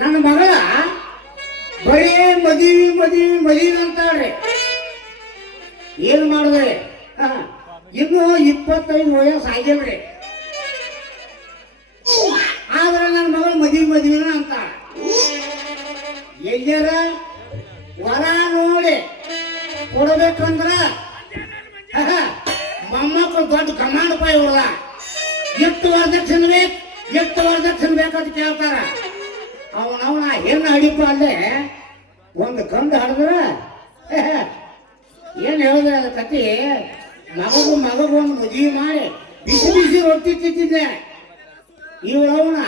ನನ್ನ ಮಗಳ ಬರೀ ಮದುವೆ ಅಂತಾಳ್ರಿ. ಏನ್ ಮಾಡಿದ್ರೆ ಇನ್ನೂ 25 ವಯಸ್ಸು ಆಗಿಲ್ರಿ. ಆದ್ರೆ ನನ್ನ ಮಗಳು ಮದುವೆನ ಅಂತ ಎಲ್ಲರ ವರ ನೋಡಿ ಕೊಡಬೇಕಂದ್ರ ಮೊಮ್ಮಕ್ಕಳು ದೊಡ್ಡ ಕಮಾಂಡ್ ಪಾಯ್ ಇವ್ರದ. ಎಷ್ಟು ವರದಕ್ಷಿಣೆ ಬೇಕಂತ ಕೇಳ್ತಾರ. ಅವನವನ ಹೆಣ್ಣು ಹಡಿಪ ಅಲ್ಲೇ ಒಂದು ಗಂಡು ಹಡಿದ್ರ ಏನ್ ಹೇಳಿದ್ರೆ ಅದ ಕತಿ. ಮಗು ಒಂದು ಮದುವೆ ಮಾಡಿ ಬಿಸಿ ರೊಟ್ಟಿ ತಿಂತಿದ್ದೆ. ಇವಳವನ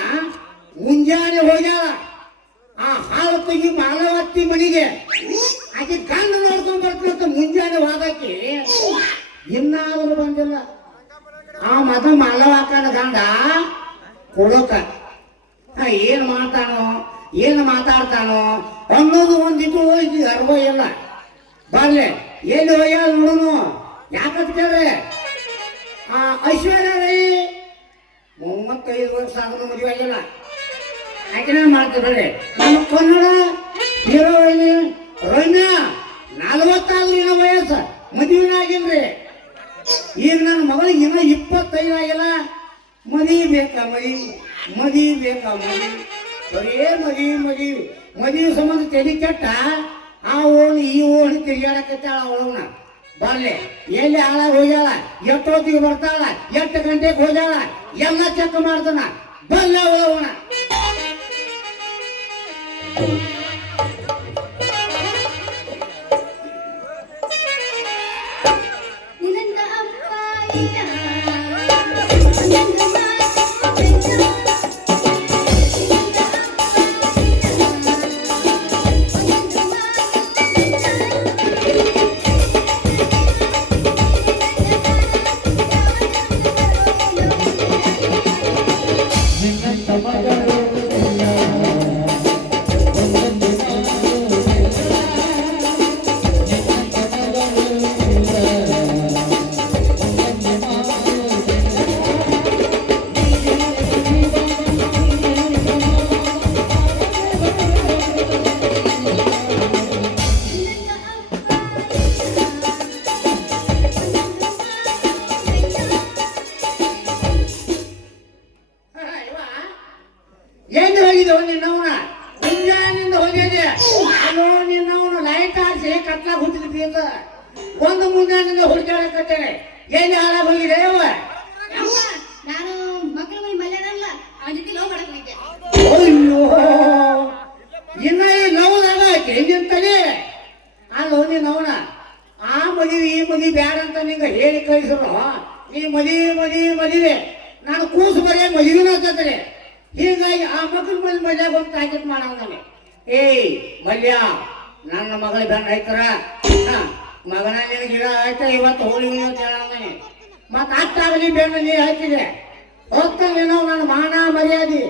ಮುಂಜಾನೆ ಹೋಗ್ಯಾಳ ಆ ಹಾಲು ತೆಗಿ ಮಾಲವತ್ತಿ ಮನೆಗೆ. ಆಕೆ ಗಂಡು ನೋಡ್ಕೊಂಡ್ ಬರ್ತಿರ್ತ ಮುಂಜಾನೆ ಹೋದಾಕಿ ಇನ್ನಾದ್ರೂ ಬಂದಿಲ್ಲ. ಆ ಮತ ಮಾಲವಾಕನ ಗಂಡ ಕೊಡೋಕ ಏನ್ ಮಾತಾಡ್ತಾನೋ ಅನ್ನೋದು ಒಂದಿಟ್ಟು ಇದು ಅರ್ವ ಇಲ್ಲ. ಬರ್ಲೆ ಎಲ್ಲಿ ಹೋಗ್ಯಾಳ ನೋಡುನು. ಯಾಕಂತ ಕೇಳ್ರೆ ಐಶ್ವರ್ಯ ರೈ 35 ವರ್ಷ ಆದ್ರೂ ಮದುವೆ ಆಗಿಲ್ಲ. ಯಾಕೆ ಮಾಡ್ತೀವಿ ನಮ್ಮ ಕನ್ನಡ ಹೀರೋಯಿನಿ ರಮ್ಯಾ 40 ಆದ್ರೂ ವಯಸ್ಸು ಮದುವೆನ ಆಗಿಲ್ರಿ. ಈಗ ನನ್ನ ಮಗಳಿಗೆ ಇನ್ನೂ 25 ಆಗಿಲ್ಲ. ಮದುವೆ ಬೇಕಾ ಬರೀ ಮದುವೆ ಸಂಬಂಧ ತೆಲಿ ಕೆಟ್ಟ ಆ ಓಣಿ ಈ ಓಣಿ ತಿರುಗಾಡಕತ್ತಾಳ ಅವಳವನ. ಬರ್ಲೆ ಎಲ್ಲಿ ಹಾಳಾಗಿ ಹೋಗ್ಯಾಳ, ಎಷ್ಟೊತ್ತಿಗೆ ಬರ್ತಾಳ, ಎಷ್ಟು ಗಂಟೆಗೆ ಹೋಗ್ಯಾಳ ಎಲ್ಲ ಚೆಕ್ ಮಾಡ್ತಾನ. ಬಲ್ಲ ಅವಳವನ ಕಟ್ಲಾಗ ಹುಟ್ಟಿದ್ವಿ ಅಂತ ಒಂದು ಮುಂಜಾನಿಂದ ಹುಡುಕಾಡಕತ್ತೇನೆ. ಎಲ್ಲಿ ಹಾಳಾಗಿ ಹೋಗಿದೆ ಅವ? ನಾನು ಮಕ್ಕಳ ಮನೆ ಮಲ್ಯಾನಲ್ಲ ಅವನ ಜೊತೆ ಲವ್ ಮಾಡಕ್ ಹೋಗಿದ್ದೆ. ಅಯ್ಯೋ ಇನ್ನ ಈ ಲವ್ದಾಗ ಹೆಂಗಿಂತಲೇ ಅಲ್ಲ ನೀನು ಅವನ ಆ ಮದುವೆ ಈ ಮದುವೆ ಬ್ಯಾಡ ಅಂತ ನಿಂಗೆ ಹೇಳಿ ಕಳಿಸರು. ಈ ಮದುವೆ ನಾನು ಕೂಸು ಬರೀ ಮದುವೆನ ಅಂತಂದ್ರೆ ಹೀಗಾಗಿ ಆ ಮಕ್ಕಳ ಮನೆ ಮಲ್ಯಾಗ ಒಂದು ಪ್ಯಾಕೆಟ್ ಮಾಡವನೇ. ಏಯ್ ಮಲ್ಯ, ನನ್ನ ಮಗಳ ಬೆನ್ನ ಐತರ ಮಗನ ನಿನಗೆ ಗಿಡ ಆಯ್ತಾ ಇವತ್ತು ಹೋಳಿ ಅಂತ ಹೇಳವನೇ. ಮತ್ತ ಅಷ್ಟಾಗಲಿ ಬೆನ್ನ ನೀ ಹಾಕಿದೆ ಹೋಗ್ತಾ ನೀನು ನನ್ನ ಮಾನ ಮರ್ಯಾದೆ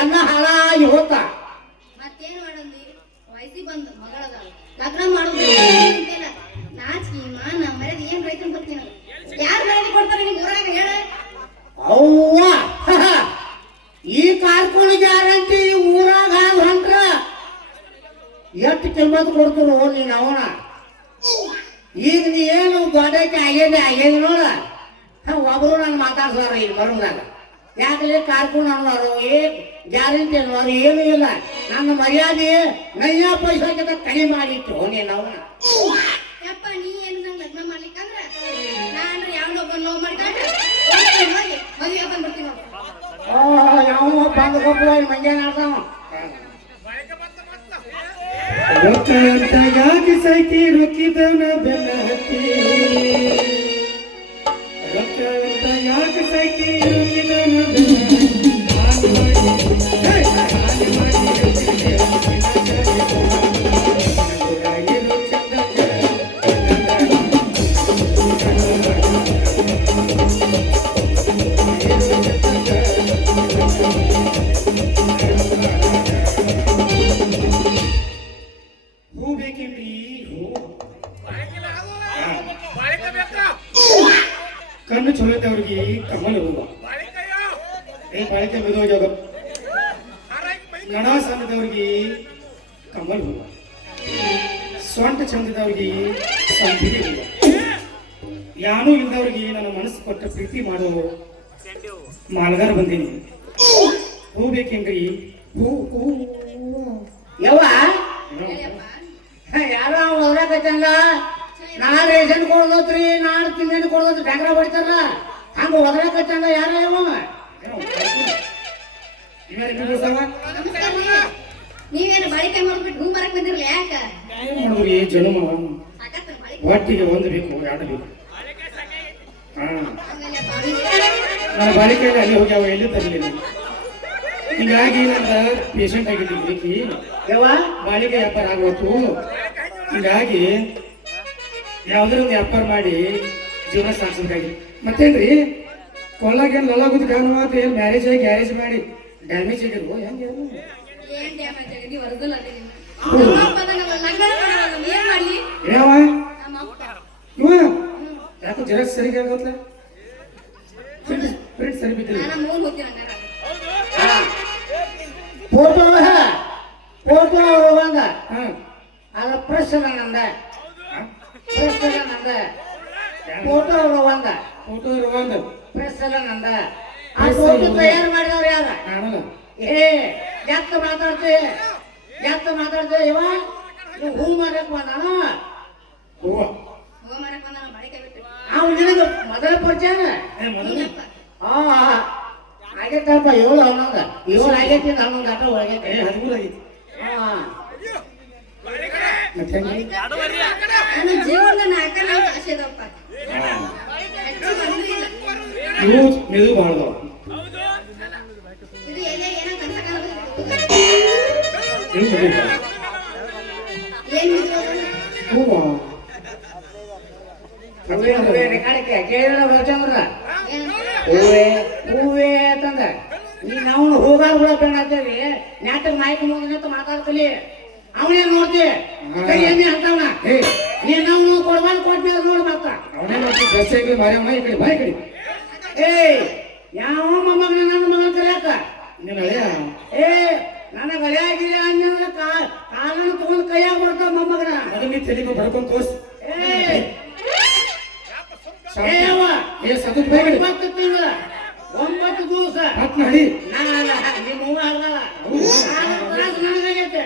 ಎಲ್ಲ ಹಾಳಾಗಿ ಹೋತ. ಮತ್ತೇನು ಮಾಡೋದು, ವಯಸ್ಸಿಗೆ ಬಂದ ಮಗಳದ ಲಗ್ನ ಮಾಡೋದು ನಾಚಿಕೆ ಮಾನ ಮರ್ಯಾದೆ ಏನ್ ರೈತನ್ ಬರ್ತೀನಿ. ಯಾರು ಮರ್ಯಾದೆ ಕೊಡ್ತಾರೆ ನಿಮ್ಗೆ ಊರಾಗ ಹೇಳ? ಅವ್ವ ಈ ಕಾರ್ಕುನ ಗ್ಯಾರಂಟಿ ಊರಾಗ ಹೊಂಟ್ರ ಎಷ್ಟು ಕಿಮ್ಮತ್ ಕೊಡ್ತರು ನೀನು ಅವನ. ಈಗ ನೀ ಏನು ದೊಡ್ಡಕ್ಕೆ ಆಗ್ಯದ ನೋಡ. ಒಬ್ರು ನಾನು ಮಾತಾಡ್ಸಾರ ಇಲ್ಲಿ ಮರುದಾಗ ಯಾಕಲೇ ಕಾರ್ಕುನ ಅನ್ನೋರು ಗ್ಯಾರಂಟಿ ಅನ್ನೋರು ಏನೂ ಇಲ್ಲ. ನನ್ನ ಮರ್ಯಾದೆ ನಯ್ಯ ಪೈಸಾಕಿಂತ ಕಡಿಮೆ ಮಾಡಿಟ್ಟು ನೀನು ಅವನ. ಯಪ್ಪ ನೀ ಏನು ನಂಗೆ ಲಗ್ನ ಮಾಡ್ಲಿಕ್ಕಂದ್ರ ನಾನು ಯಾವನೊಬ್ಬ ಲವ್ ಮಾಡ್ಕೊಂಡ್ರೆ ಮದುವೆ ಹಾಕೊಂಡ್ ಬರ್ತೀನಿ ನೋಡು. ಯಾವ ಬಂದು ಕೊಪ್ಪು ಮಂಜಾನ ಆಡ್ತಾವ ರೊಕ್ಕ ಅಂತ ಯಾಕೆ ಸೈತಿ ರೊಕ್ಕಿದವನ ಬೆನ್ನ ಹತ್ತಿ. ರೊಕ್ಕ ಅಂತ ಯಾಕೆ ಸೈತಿ ರೊಕ್ಕಿದವನ ಬೆನ್ನ ಕಣ್ಣು ಚೊಲೋದವ್ರಿಗೆ ಕಮಲ ಹೂವ ಏ ಬಾಳಿಕೆ ಮೆದುವಾಗ ನಡ ಸಣ್ಣದವ್ರಿಗೆ ಕಮಲ್ ಹೂವ, ಸೊಂಟ ಚಂದದವ್ರಿಗೆ ಸಂಪಿಗೆ ಹೂವ, ಯಾನೂ ಇಲ್ದವ್ರಿಗೆ ನನ್ನ ಮನಸ್ಸು ಕೊಟ್ಟ ಪ್ರೀತಿ ಮಾಡೋ ಮಾಲಗಾರ ಬಂದೀನಿ. ಹೂ ಬೇಕೇನ್ರಿ? ಹೂ ಹೂ ಯವ್ವ ಹೇಳಿಯಪ್ಪ. ಯಾರೋ ಅವ್ನು ಹೊರಕತ್ತಂಗ ನಾಳೆ ರೇಷನ್ ಕೊಡೋದ್ರಿ, ನಾಳೆ ತಿಂಡಿ ಕೊಡೋದು ಟ್ಯಾಕ್ರ ಹೊಡಿತಾರ, ಹಂಗ ಹೊರಕತ್ತಂಗ ಯಾರ ಯವ್ವ? ನಮಸ್ಕಾರ ರೀ. ನೀವೇನು ಬಾಳಿಕೆ ಮಾಡ್ಬಿಟ್ಟು ಹೂ ಮರಕ್ ಬಂದಿರಲಿ ಯಾಕ? ನೋಡ್ರಿ ಜನುಮ ಸಾಕಾಗ್ತದೆ ಬಾಳಿಕೆ. ಒಟ್ಟಿಗೆ ಒಂದು ಬೇಕು, ಎರಡು ಬೇಕು. ಹಾ ಹಂಗಲ್ಲಪ್ಪ. ನನ್ನ ಬಾಳಿಕೆಯಲ್ಲಿ ಅಲ್ಲಿ ಹೋಗಿ ಅವ ಎಲ್ಲಿ ತರಲಿಲ್ಲ. ಹೀಗಾಗಿ ನನ್ನ ಪೇಷಂಟ್ ಆಗಿದ್ದೀನಿ ಬೇಕಿ ಯವ್ವ ಬಾಳಿಕೆ ವ್ಯಾಪಾರ ಆಗೋತು. ಹೀಗಾಗಿ ಯಾವ್ದಾರೊಂದು ವ್ಯಾಪಾರ ಮಾಡಿ ಜೀವನ ಸಾಗಿಸ್ಬೇಕಾಗಿ. ಮತ್ತೇನ್ರಿ ಕೊಳ್ಳಾಗೇನು ಲಲಾಗುದು ಕಾಣುವಾತ ಏನು ಮ್ಯಾರೇಜ್ ಆಗಿ ಗ್ಯಾರೇಜ್ ಮಾಡಿ ಡ್ಯಾಮೇಜ್ ಆಗಿರ್ಬೋ ಹೆಂಗೆ? ಏನ್ ಡ್ಯಾಮೇಜ್ ಆಗಿದೆ? ನೀವು ಹೊರದಲ್ಲ ಅದೇ ನಿಮ್ಮ. ನಮ್ಮಪ್ಪ ಅದನ್ನ ಲಗ್ನ ಮಾಡೋಲ್ಲ, ನಾವು ಏನ್ ಮಾಡ್ಲಿ? ಯಾವ ನಮ್ಮಪ್ಪ. ಇವ ಯಾಕೋ ಜೆರಾಕ್ಸ್ ಸರಿಗೆ ಆಗೋತ್ಲ, ಪ್ರಿಂಟ್ ಸರಿ ಬಿದ್ದಿಲ್ಲ. ನಾನು ಮೂನ್ ಹೋಗ್ತೀನಿ ಹಂಗಾರ. ಫೋಟೋ ಫೋಟೋ ಹೋಗಂಗ ಹಾ ಅದ ಪ್ರೆಸ್ ಅದ ನಂದ, ಪ್ರೆಸ್ ಅದ ನಂದ, ಫೋಟೋ ಹೋಗಂಗ ಫೋಟೋ ಇರುವಂಗ ಪ್ರೆಸ್ ಅದ ನಂದ. ಆ ಫೋಟೋ ತಯಾರು ಮಾಡಿದವ್ರು ಯಾರ? ಕಾಣಲ್ಲ. ಏ ಜಾಸ್ತಿ ಮಾತಾಡ್ತಿ, ಜಾಸ್ತಿ ಮಾತಾಡ್ತಿ. ಇವ ನೀವು ಹೂ ಮಾಡಕ್ ಬಂದಾನ, ಹೂವ ಹೋಗ ಮರಕ್ ಬಂದ ನಾವು ಬಾಳಿಕೆ ಬಿಟ್ಟು. ಅವ್ನು ನಿನಗೆ ಮೊದಲ ಪರಿಚಯನ? ಮೊದಲು ನೀನಪ್ಪ. ಆಗೈತಪ್ಪ 7 ಹನ್ನೊಂದ 7 ಆಗೈತಿ, 11 ಆಟ ಒಳಗೈತೆ. 13 ಆಗೈತಿ. ಮತ್ತೆ ಹೆಂಗೆ? ನನ್ನ ಜೀವನದ ನಾಲ್ಕನೇ ಆಸೆ ಇದಪ್ಪ. ಹೆಚ್ಚು ಬಂದು ಇಲ್ಲ. ಇವು ಮೆದು ಬಾಳ್ದವ. ಇದು ಎಲ್ಲೇ ಏನೋ ಕನಸ ಕಾಣಬೇಕು. ಇವು ಮೆದು ಬಾಳ. ಏನ್ ಬಿದ್ದು ಹೂವ ಹೂವೇ ರೆಕಾರ್ಡಕ್ಕೆ ಕೇಳಿದ್ರೆ ಬರ್ಚಂದ್ರ ಏನು? ಹೂವೇ ಹೂವೇ ಅಂತಂದ ನೀನ್ ಅವನು ಹೋಗಾರ ಕೂಡ ಬೇಡಾತೇವಿ. ನಾಟಕ ಮಾಹಿತಿ ಮುಂದೆ ನಿಂತು ಮಾತಾಡ್ಕಲಿ, ಅವನೇನ್ ನೋಡ್ತಿ ಕೈ ಎಮ್ಮೆ ಅಂತವನ. ಏ ನೀನ್ ಅವನು ಕೊಡ್ಬಾರ್ದು ಕೊಟ್ಮೇಲೆ ನೋಡಿ ಮತ್ತ ಅವನೇ ಮಾಡ್ತಿ ಡ್ರೆಸ್ ಹಾಕಿ ಮಾರ್ಯಾವನ ಈ ಕಡೆ ಬಾಯ್ ಕಡೆ. ಏ ಯಾವ ಮೊಮ್ಮಗನ ನನ್ನ ಮಗನ ಕಲಿಯಾಕ? ನೀನು ಹಳೆಯ ಏ ನನ್ನ ಗಲಿಯಾಗಿಲ್ಲ ಅಂದ್ರ ಕಾಲನ್ನು ತಗೊಂಡ್ ಕೈಯಾಗ ಬರ್ತಾವ ಮೊಮ್ಮಗನ. ಅದು ನೀ ತೆಲಿಗೆ ಬಡ್ಕೊಂಡ್ ತೋರ್ಸ್. ಏ ಅವ್ವ, ಏ ಸದು ಬಾಯ್ ಕಡೆ 9 ತಿಂಗಳ 9 ದಿವಸ ಹತ್ ನಡಿ. ನಿಮ್ಮ ಹೂವ ಆಗಲ್ಲ, ತ್ರಾಸ ನನಗಾಗೈತೆ,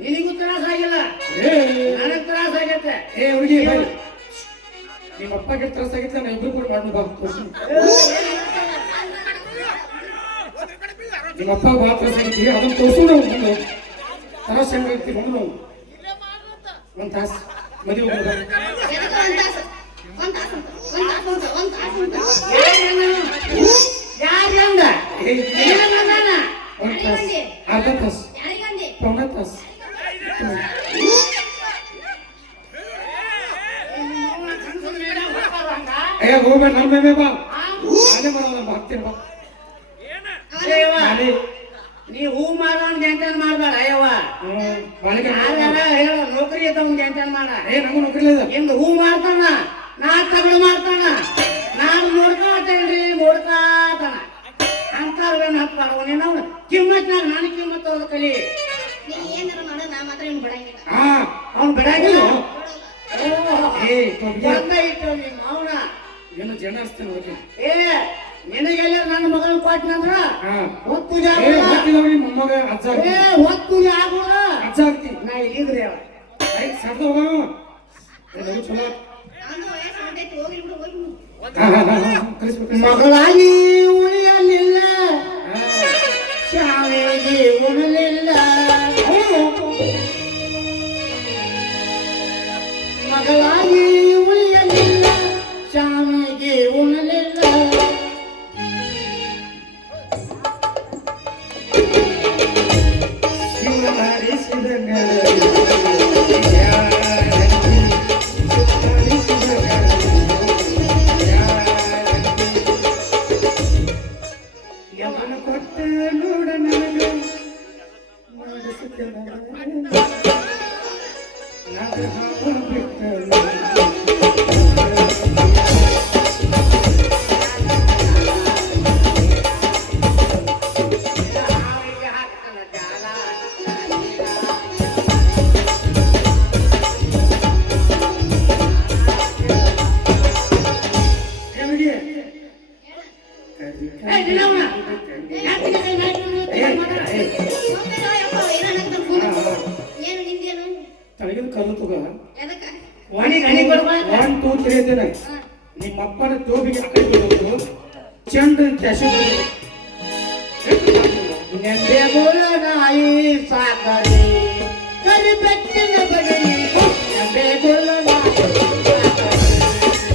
ನಿನಗೂ ತ್ರಾಸ ಆಗಿಲ್ಲ, ಏ ನನಗ್ ತ್ರಾಸ ಆಗೈತೆ. ಏ ಹುಡುಗಿ ಬಾಯ್, ನಿಮ್ಮ ಅಪ್ಪಗೆ ತ್ರಾಸ ಆಗಿತ್ತು, ನಾನು ಇಬ್ರು ಕೂಡ ಮಾಡ್ನು ಬಾ ತೋರ್ಸು. ನಿಮ್ಮ ಅಪ್ಪ ಭಾಳ ತ್ರಾಸ ಆಗಿತ್ತು, ಅದನ್ನ ತೋರ್ಸು. ನಾವು ಮುಂದೆ ತ್ರಾಸ ಹೆಂಗಾಗ್ತಿ ಬಂದು ನಾವು ಒಂದು ತಾಸು ಮದುವೆ ಹೋಗ್ಬೋದು. ಎದಕ್ಕೆ ಒಂದ್ ತಾಸು? ಒಂದ್ ತಾಸು ಅಂತ, ಒಂದ್ ತಾಸು ಅಂತ, ಒಂದ್ ತಾಸು ಅಂತ. ಯಾರಿಂದ ಒಂದು ತಾಸು, ಅರ್ಧ ತಾಸು, ಯಾರಿಗಂದಿ? ಪೌನ ತಾಸು. ಏ ಹೋಗ್ಬೇಡ, ನನ್ನ ಮೇಲೆ ಬಾ, ನಾನೇ ಬರೋಲ್ಲ, ಹಾಕ್ತೀನಿ ಬಾ. ನಾನೇ ನೀ ಹೂ ಮಾಡೋನ್ ಜಂಟನ್ ಮಾಡ್ಬೇಡ ಅಯ್ಯವ್ವ. ಬಾಳಿಕೆ ಯಾರ್ಯಾರ ಹೇಳ ನೌಕರಿ ಇದ್ದವನ್ ಜಂಟನ್ ಮಾಡ. ಏ ನಂಗೂ ನೌಕರಿ ಇಲ್ಲ. ಇಂದು ಹೂ ಮಾಡ್ತಾನ, ನಾಟಕಗಳು ಮಾಡ್ತಾನ, ನಾನು ನೋಡ್ಕೊತೇನ್ರಿ ನೋಡ್ಕಾತಾನ ಅಂತಾರ್ವೇನು ಹತ್ಬಾರ್ವ. ನೀನು ಕಿಮ್ಮತ್ನಾಗ ನಾನು ಕಿಮ್ಮತ್ ಅವ್ರ ಕಲಿ. ನೀ ಏನಾರ ಮಾಡ, ನಾ ಮಾತ್ರ ಇವ್ನು ಬಿಡಂಗಿಲ್ಲ. ಹಾ ಅವ್ನು ಬಿಡಾಗಿಲ್ಲ. ಬಿಡೋಲ್ಲ. ಏ ತೊಂದ್ರೆ ಬಂದ ಇಟ್ಟು ನಿಮ್ಮ ಅವನ. ಏನು ಜನ ಹಚ್ತೇನೆ ಹೋಗಿ. ಏ ನಿನಗೆಲ್ಲ ನನ್ನ ಮಗನ ಕೊಟ್ಟನಂದ್ರ ಹಾ ಹೊತ್ತು ಏ ಜಾಗ ಗೊತ್ತಿಲ್ಲವ್ರಿ ಮೊಮ್ಮಗ ಅಜ್ಜ ಏ ಹೊತ್ತು ಜಾಗುಳ ಅಜ್ಜ ಆಗ್ತೀನಿ. ನಾ ಇಲ್ಲಿಗ್ರಿ ಅವ. ಐ ಸಡ್ದ ಹೋಗ ಚಲೋ. ನಾನು ವಯಸ್ಸು ಹೊಂಟೈತಿ, ಹೋಗ್ಲಿ ಬಿಡು, ಹೋಗ್ಲಿ ಬಿಡು. ಕಲಿಸ್ಬೇಕು. ಮಗಳಾಗಿ ಉಳಿಯಲಿಲ್ಲ, ಶಾಲೆಗೆ ಉಣಲಿಲ್ಲ, ಮಗಳಾಗಿ ಉಳಿಯಲಿಲ್ಲ, ಶಾಲೆಗೆ ಉಣಲಿಲ್ಲ. ಏ ನಿನ್ನವನ ಯಾಕೆ ಕೈ ಮಾತಾಡ ಹೋಗ್ಬೇಡ ಯಪ್ಪ, ಏನಾಗತ್ತೆ ಸುಮ್ನೆ. ಏನು ನಿಂದೇನು? ತಳಗಿನ ಕಲ್ಲು ತಗೋ ಎದಕ್ಕ? ವಾಣಿಗೆ ಹಣಿ ಕೊಡ್ಬಾ 1 2 3 ಅಂತೇನೆ ಹಾ. ನಿಮ್ಮ ಅಪ್ಪನ ಜೋಬಿಗೆ ಆ ಕಡೆ ಹೋಗ್ಬೇಕು ಚೆಂಡು ಕ್ಯಾಶು ನೆಂದೆ ಬೋಲ ನಾಯಿ ಸಾಕರಿ ಕರಿ ಬೆಕ್ಕಿನ ಬಗರಿ ನೆಂದೆ ಬೋಲ ನಾಯಿ ಸಾಕರಿ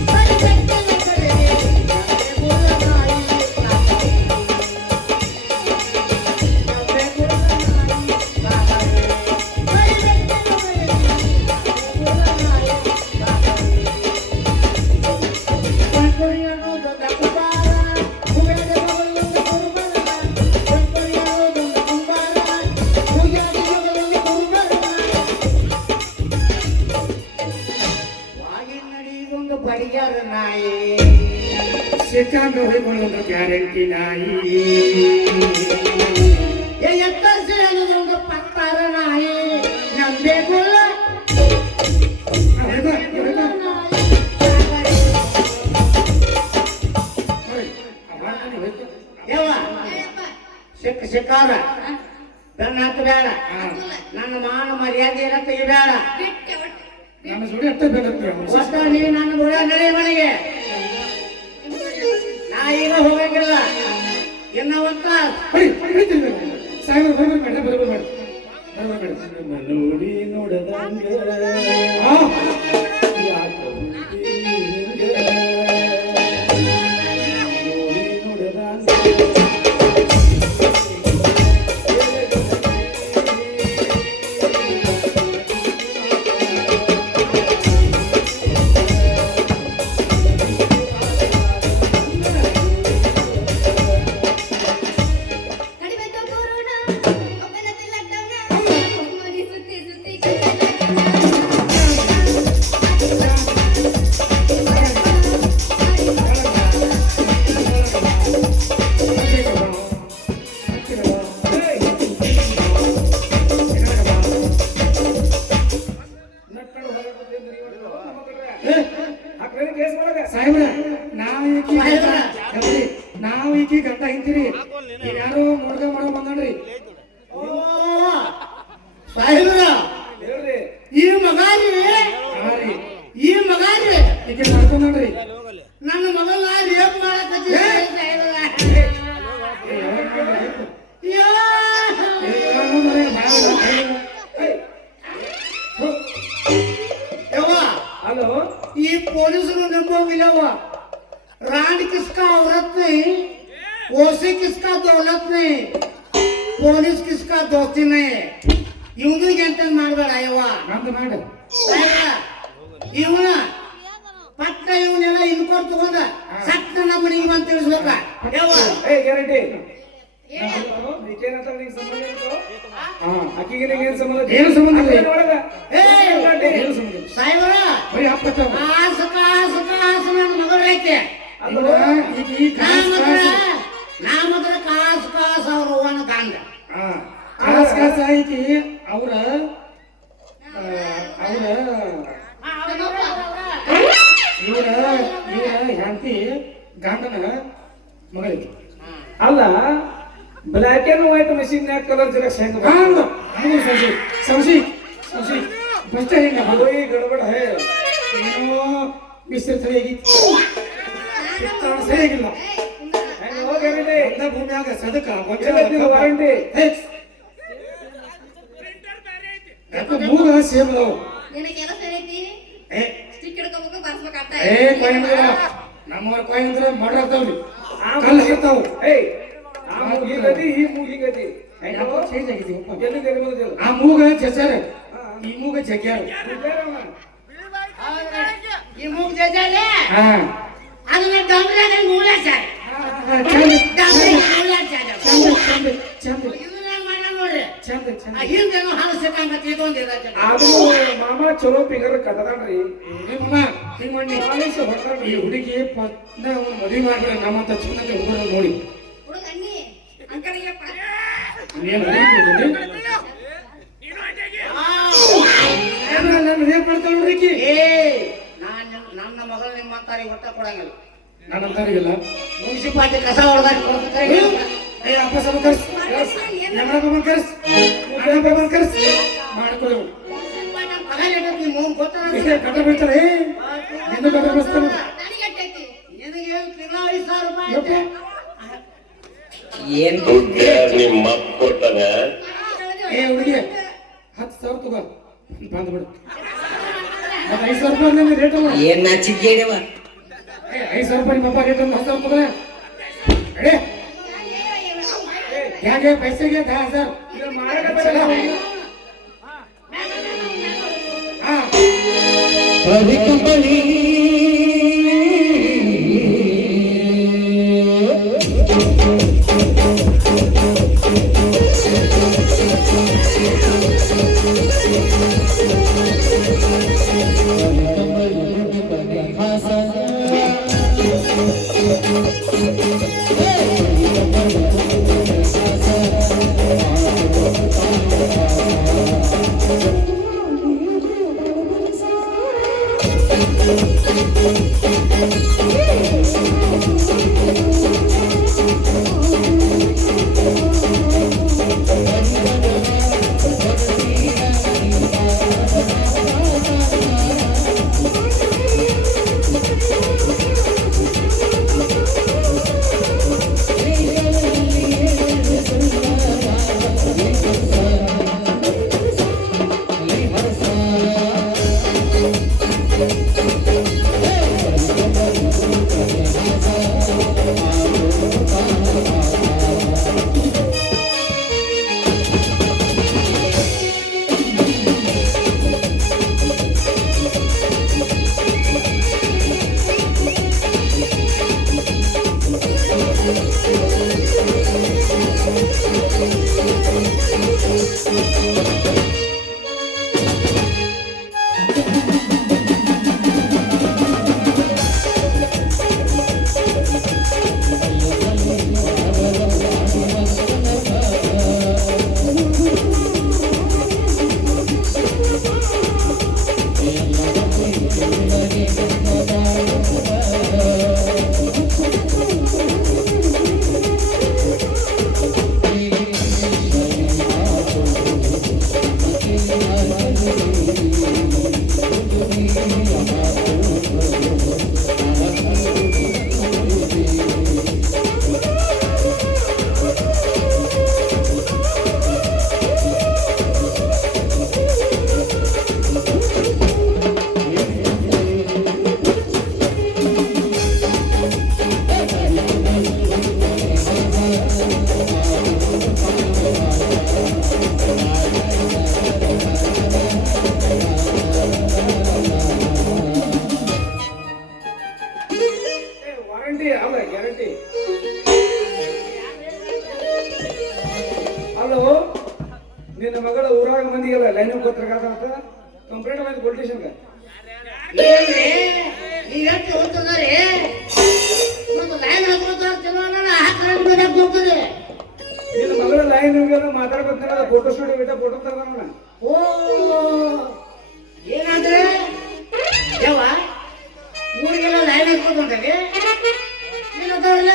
ಕರಿ ಬೆಕ್ಕಿನ ಬಗರಿ ನೆಂದೆ ಬೋಲ ನಾಯಿ ಸಾಕರಿ ನೆಂದೆ ಬೋಲ ನಾಯಿ ಸಾಕರಿ ಕರಿ ಬೆಕ್ಕಿನ ಬಗರಿ ನೆಂದೆ ಬೋಲ ನಾಯಿ ಸಾಕರಿ ಪಂಚರಿಯನು ದೊಡ್ಡ ಕುಮಾರ ಹುಗಡೆ ಮಗಳು ಕುರುಬರ ಪಂಚರಿಯನು ದೊಡ್ಡ ಕುಮಾರ ಹುಗಡೆ ಮಗಳು ಕುರುಬರ ವಾಗಿ ನಡೆಯುವುದೊಂದು ಬಡಿಯಾರ ನಾಯಿ ಸಿಕ್ಕಾಂಗ ಹೋಗ್ಕೊಳ್ಳೋದು ಗ್ಯಾರಂಟಿ ನಾಯಿ ಎತ್ತರಿಸಿ ಅನ್ನೋದೊಂದು ಪತ್ತಾರ ನಾಯಿ ನಂಬೇಕುಲ್ಲ ಯವ್ವ ಹೇಳಪ್ಪ. ಸಿಕ್ಕಾರ ಬೆನ್ನ ಹತ್ತ ಬೇಡ ಹಂಗಿಲ್ಲ. ನನ್ನ ಮಾನ ಮರ್ಯಾದೆ ಎಲ್ಲ ತೆಗಿಬೇಡ ಬಿಟ್ಟೆ ಒಟ್ಟು. ನಮ್ಮ ಜೋಡಿ ಅಷ್ಟೇ ಬೇಕಂತ ಹೊಸ ನೀ ನನ್ನ ಗುಡ ನಡಿ ಮನೆಗೆ ನಾ ಈಗ ಹೋಗಂಗಿಲ್ಲ ಇನ್ನ ಒಂದ್ ತಾಸು ಸಾಹೇಬ್ರು ಬರ್ಬೇಕು ಮೇಡಮ್ ನೋಡಿ ನೋಡದಂಗ ಕಡಿಮೆತ್ತು ಕೊರೋನಾ, ಒಬ್ಬನತಿ ಲಾಕ್ಡೌನ, ಮೋದಿ ಸುತ್ತಿ ಸುತ್ತಿ ಕನ್ನಡ. ಸಾಹೇಬ್ರ ನಾವು ಈಕಿ ಗಂಟ ಹಿಂತೀರಿ ಈಗ ಯಾರು ಮುಡ್ಗ ಮಾಡೋ ಬಂದ್ರಿ ಓ ಸಾಹೇಬ್ರ ಈ ಮಗಾರಿ ಈ ಮಗಾರಿ ಈಕೆ ಮಾಡ್ಕೊಂಡ್ರಿ ನನ್ನ ಮಗನ ರೇಪ್ ಮಾಡಕತ್ತಿ ಯವ್ವ ಹಲೋ ಈ ಪೊಲೀಸರು ನಂಬೋಗಿಲ್ಲವ रांड किसका औरत नहीं ओसे किसका दौलत नहीं पुलिस किसका दोस्ती नहीं ಇವನಿಗೆ ಅಂತ ಮಾಡಬೇಡ ಯವ್ವ ನಂದು ಮಾಡು ಇವನ ಪಟ್ಟ ಇವನೆಲ್ಲ ಇನ್ಕೊಂಡು ತಗೊಂಡ ಸತ್ತ ನಮ್ಮ ಮನೆಗೆ ಬಂದು ತಿಳಿಸ್ಬೇಕ ಯವ್ವ ಏ ಗ್ಯಾರಂಟಿ ಏನು ಸಂಬಂಧ ಇಲ್ಲ ಸಾಯ್ಬರ ಬರೀ ಹಾಕ್ತಾವ ಕಾಸ ಕಾಸ ಕಾಸ ನನ್ನ ಮಗಳೈತೆ ನಾ ಮಾತ್ರ ಕಾಸು ಕಾಸು ಅವ್ರ ಅವ್ವನ ಗಂಡ ಕಾಸ್ ಕಾಸ್ ಐತಿ ಅವ್ರ ಇವರ ಹೆಂಡತಿ ಗಂಡನ ಮಗಳಿಗೆ ಅಲ್ಲ black and white machine colour xerox ಹೆಂಗ ಸಂಶಿ ಫಸ್ಟ್ ಹೆಂಗ कोई गड़बड़ है ಏನೋ ಮಿಸ್ಟರ್ ಸರಿಯಾಗಿತ್ತು ಸರಿಯಾಗಿಲ್ಲ ಹೆಂಗ ಹೋಗ್ಯಾರಿದೆ ಒಂದ ಭೂಮಿಯಾಗ ಸದಕ ವಾರಂಟಿ ಮೂಗ ಸೇಮ್ ಅದಾವು ನಿನಗೆ ಕೆಲಸ ಏನೈತಿ? ಏ ಸ್ಟಿಕ್ ಹಿಡ್ಕೋಬೇಕು, ಬರ್ಸ್ಬೇಕಾಗ್ತಾ ಏ ಕೊಯಂದ್ರ ನಮ್ಮವ್ರ ಕೊಯಂದ್ರ ಮಾಡ್ರಾಗ್ತಾವ್ರಿ ಕಲ್ಲು ಹಿಡ್ತಾವು ಏಯ್ ಆ ಮೂಗಿಗತಿ ಈ ಮೂಗಿಗತಿ ಹೆಂಗ ಚೇಂಜ್ ಆಗಿದ್ದೀವಿ ಎಲ್ಲಿ ಬಂದಿಲ್ಲ ಆ ಮೂಗ ಜಜ್ಜಾರ ಈ ಮೂಗ ಜಗ್ಗ್ಯಾರ ಈ ಮೂಗ್ ಜಜ್ಜಾಲೆ ಹಾ ಅದನ್ನ ಡಂಬ್ರಾಗ ಮೂಲಾಚಾರ ಚಂದ ಇದನ್ನ ಮಾಡ ನೋಡ್ರಿ ಚಂದ ಚಂದ ಹಿಂದೇನೋ ಹಾಲಿಸಕ್ಕಂತ ಇದೊಂದಿರತ್ತೆ ಅದು ಮಾಮ ಚಲೋ ಫಿಗರ್ ಕಟ್ಟದಾನ್ರಿ ಹಿಂಗ್ ಮಾಡಿ ಈ ಹುಡುಗಿ ಮದುವೆ ಮಾಡ್ಬಿಡ ನಮ್ಮಂತ ಚಿನ್ನದ ಹುಡುಗರು ನೋಡಿ ಹುಡುಗ ಅನ್ನಿ ಅಂಕಡಿಗೆಪ್ಪ ನೀನು ನನ್ನ ರೇಪ್ ಮಾಡ್ತಾಳ ಹುಡುಗಿ ಏ ನನ್ನ ಮಗಳು ನಿಮ್ಮ ಮಾತಾರಿ ಹೊಟ್ಟೆ ಕೊಡಂಗಿಲ್ಲ ನನ್ನಂತವ್ರಿಗಿಲ್ಲ. ಮುನ್ಸಿಪಾಲ್ಟಿ ಕಸ ಹೊಡೆದಾಗ ಕೊಡ್ತಾರೆ. ಏ ಅಪ್ಪ ಸ್ವಲ್ಪ ಕರ್ಸ್ ಯಮನಪ್ಪ ಕರ್ಸ್ ಮುದ್ದಪ್ಪ ಕರ್ಸ್ ಮಾಡ್ಕೊಳ್ಳಿ. ಕಟ್ಟ ಬೀಳ್ತಾರೆ ನಿಂದು ಕಟ್ಟ ಬೀಳ್ತಾರೆ. ನನಗೆ ಎಟ್ಟೈತಿ ನಿನಗೆ ತಿಂಗಳ 5,000 ರೂಪಾಯಿ ಯಪ್ಪ. ಏನ್ ನಿಮ್ಮ ಕೊಡ್ತಾನೆ ಏ ಹುಡುಗಿ 10,000 ತಗೋ ಬಂದ್ಬಿಡು. ಮತ್ತೆ 5,000 ರೂಪಾಯಿ ಅಂದ್ರೆ ರೇಟ್ ಅಲ್ಲ. ಏನ್ ನಾಚಿಗೇಡವ 5,000 ರೂಪಾಯಿ ನಿಮ್ಮ ಅಪ್ಪ ರೇಟ್ ಅಂದ್ರೆ 10,000 ತಗೋ. ಅಡೇ ಯಾಕೆ ಪೈಸೆಗೆ 10,000 ಇದು ಮಾಡಕತ್ತಲ್ಲ ಹಾ ವಾರಂಟಿ ಅಲ್ಲ ಗ್ಯಾರಂಟಿ ಅಲ್ಲೋ ನಿನ್ನ ಮಗಳ ಊರಾಗ ಮಂದಿಗೆಲ್ಲ ಲೈನ್ ಗೊತ್ತಿರಕಾದ ಅಂತ ಕಂಪ್ಲೇಂಟ್ ಮಾಡಿದ ಪೊಲೀಸ್ ಸ್ಟೇಷನ್ಗೆ ಏನ್ರಿ ನೀವ್ ಎಷ್ಟು ಹೋಗ್ತದಾರಿ ಒಂದು ಲೈನ್ ಹಾಕೋತಾರ ಚಲೋ ಅಣ್ಣ ಹಾಕೊಂಡು ಮನೆಗೆ ಹೋಗ್ತದೆ. ನಿನ್ನ ಮಗಳ ಲೈನ್ ಮಾತಾಡ್ಕೊತಾರ ಫೋಟೋ ಸ್ಟುಡಿಯೋ ಬಿಟ್ಟ ಫೋಟೋ ತರದಾನ ಓ ಏನಾದ್ರೆ ಯಾವ ಊರಿಗೆಲ್ಲ ಲೈನ್ ಹಾಕೋಕೊಂಡ್ರಿ ಏನಂತಾರಲ್ಲ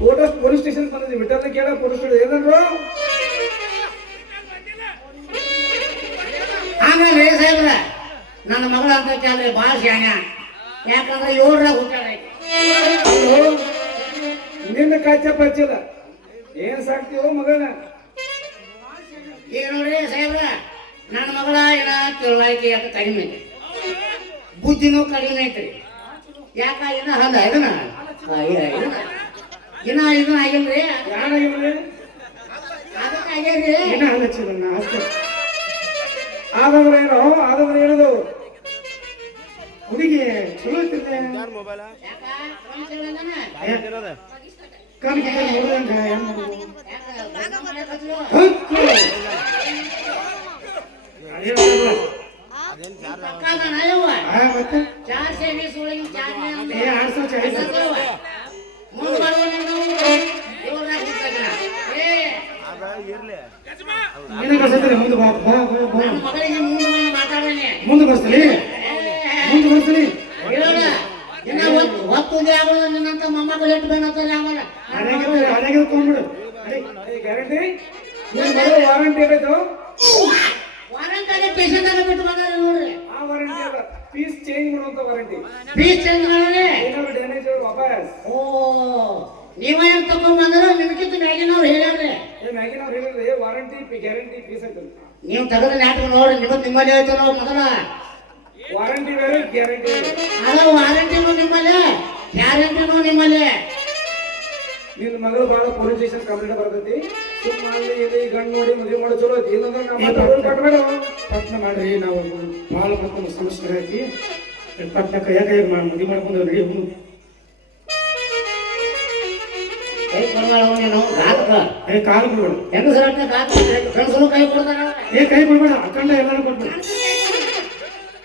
ಫೋಟೋ ಪೊಲೀಸ್ ಸ್ಟೇಷನ್ ಬಂದಿದ್ವಿ ಬಿಟ್ಟಲ್ಲ ಕೇಳ ಫೋಟೋ ಸ್ಟುಡಿಯೋ ಏನಂದ್ರು ಹಂಗಲ್ರಿ ಸಾಹೇಬ್ರ ನನ್ನ ಮಗಳ ಅಂತ ಕೇಳ್ರಿ ಭಾಳ ಶಾಣ ಯಾಕಂದ್ರೆ 7ರಾಗ ಹುಟ್ಟಾಳ. ಅಲ್ಲೋ ನಿನ್ನ ಕಾಚ ಪಚ್ಚಿಲ್ಲ ಏನ್ ಸಾಕ್ತೀವೋ ಮಗಳನ್ನ ಈಗ ನೋಡ್ರಿ ಸಾಹೇಬ್ರ ನನ್ನ ಮಗಳ ಏನ ತಿಳುವಳಿಕೆ ಯಾಕೆ ಕಡಿಮೆ ಐತಿ, ಬುದ್ಧಿನೂ ಕಡಿಮೆ ಐತ್ರಿ. ಯಾಕ ಇನ್ನ ಹಂದ ಇದನ್ನ ಇನ್ನ ಇದನ್ನ ಆಗಿಲ್ರಿ ಯಾರಾಗಿಲ್ಲ ಅದಕ್ಕೆ ಆಗ್ಯಾರ್ರಿ. ಏನ ಹಚ್ಚಿಲ್ಲ ನಾ ಅಷ್ಟೇ. ಆದವ್ರು ಹೇಳುದು ಹುಡುಗಿ ಚಲೋ ಐತಿರ್ಲಿ. ಯಾಕ ಫೋನ್ ಕೇಳಿದಾನ? ಕಣ್ಣಿಗೆ ನೋಡಿದಂಗ ಏನ್ ಮಾಡೋದು? ಯಾಕ ಭಾಗ ಮಾಡಕತ್ಲು? ಅದೇನಲ್ಲ. ಪಕ್ಕ ಅದಾನ ಯವ್ವ. ಮತ್ತೆ 420 ಒಳಗಿನ ಚಾರ್ನೆ ಅಂತ. ಏ 840 ಮುಂದೆ ಬರುವ ನಾವು 7ರಾಗ ಹುಟ್ಟಾಕನ. ಏ ನಿನಗೆ ಅನ್ಸತ್ರಿ ಮುಂದೆ ಬಾ ಬಾ ಬಾ ಬಾ ನನ್ನ ಮಗಳಿಗೆ ಮುಂದೆ ಬಂದು ಮಾತಾಡನೆ. ಮುಂದೆ ಬರ್ಸಲಿ ಮುಂದೆ ಬರ್ಸಲಿ. ಹೇಳ ಇನ್ನ ಹೊತ್ತು ಆಗೋದು ನಿನ್ನಂತ ಆಮೇಲೆ ಹಳೆಗೆ ತೊಗೊಂಡ್ಬಿಡು ಗ್ಯಾರಂಟಿ ನಿನ್ನ ಮಗಳು ವಾರಂಟಿ ಬೇಕು ವಾರಂಟಿ ಪೇಷಂಟ್ ಆಗ ಬಿಟ್ಟು ಬಂದಾರೆ ನೋಡ್ರಿ. ಆ ವಾರಂಟಿ ಅಲ್ಲ ಪೀಸ್ ಚೇಂಜ್ ಮಾಡುವಂತ ವಾರಂಟಿ ಫೀಸ್ ಚೇಂಜ್ ಮಾಡಿ ಏನಾದ್ರು ಡ್ಯಾಮೇಜ್ ಆದ್ರೆ ವಾಪಸ್ ಓ ನೀವ ಏನ್ ತಗೊಂಡ್ಬಂದ್ರ ನಿಮ್ಗಿಂತ ಮ್ಯಾಗಿನವ್ರು ಹೇಳ್ಯಾರ್ರಿ. ಮ್ಯಾಗಿನ ಅವ್ರು ಹೇಳಿದ್ರೆ ವಾರಂಟಿ ಗ್ಯಾರಂಟಿ ಪೀಸ್ ಐತಲ್ಲ ನೀವು ತೆಗೆದ ನಾಟಕ ನೋಡ್ರಿ ನಿಮ್ಮಲ್ಲಿ ಐತಲ್ಲ ಮೊದಲ ವಾರಂಟಿ ಬೇರೆ ಗ್ಯಾರಂಟಿ ಬೇರೆ ಅದ ವಾರಂಟಿನೂ ನಿಮ್ಮಲ್ಲಿ ಗ್ಯಾರಂಟಿನೂ ನಿಮ್ಮಲ್ಲಿ. ನಿನ್ನ ಮಗಳು ಭಾಳ ಪೊಲೀಸ್ ಸ್ಟೇಷನ್ ಕಂಪ್ಲೇಂಟ್ ಬರ್ತೈತಿ ಸುಮ್ಮನೆ ಇಲ್ಲಿ ಗಂಡು ನೋಡಿ ಮದುವೆ ಮಾಡೋ ಚಲೋ ಐತಿ ಇಲ್ಲಂದ್ರೆ ನಮ್ಮ ಕಟ್ಬೇಡ ಪಟ್ನ ಮಾಡ್ರಿ ನಾವು ಭಾಳ ಮಾಡ್ಕೊಂಡು ಸಮಸ್ಯೆ ಐತಿ ಪಟ್ನ ಕೈಯಾಗ ಮದುವೆ ಮಾಡ್ಕೊಂಡು ರೆಡಿ ಹೋಗು ಕೈ ಕೊಡಬೇಡ ನೀನು ಗಾತಕ ಕಾಲು ಕೊಡ್ಬೇಡ ಹೆಂಗಸರಟ್ನ ಗಾತ ಗಂಡಸರು ಕೈ ಕೊಡ್ತಾರ. ಕೈ ಕೊಡ್ಬೇಡ ಅಕ್ಕಂಡ ಎಲ್ಲಾರು ಕೊಡ್ಬೇಡ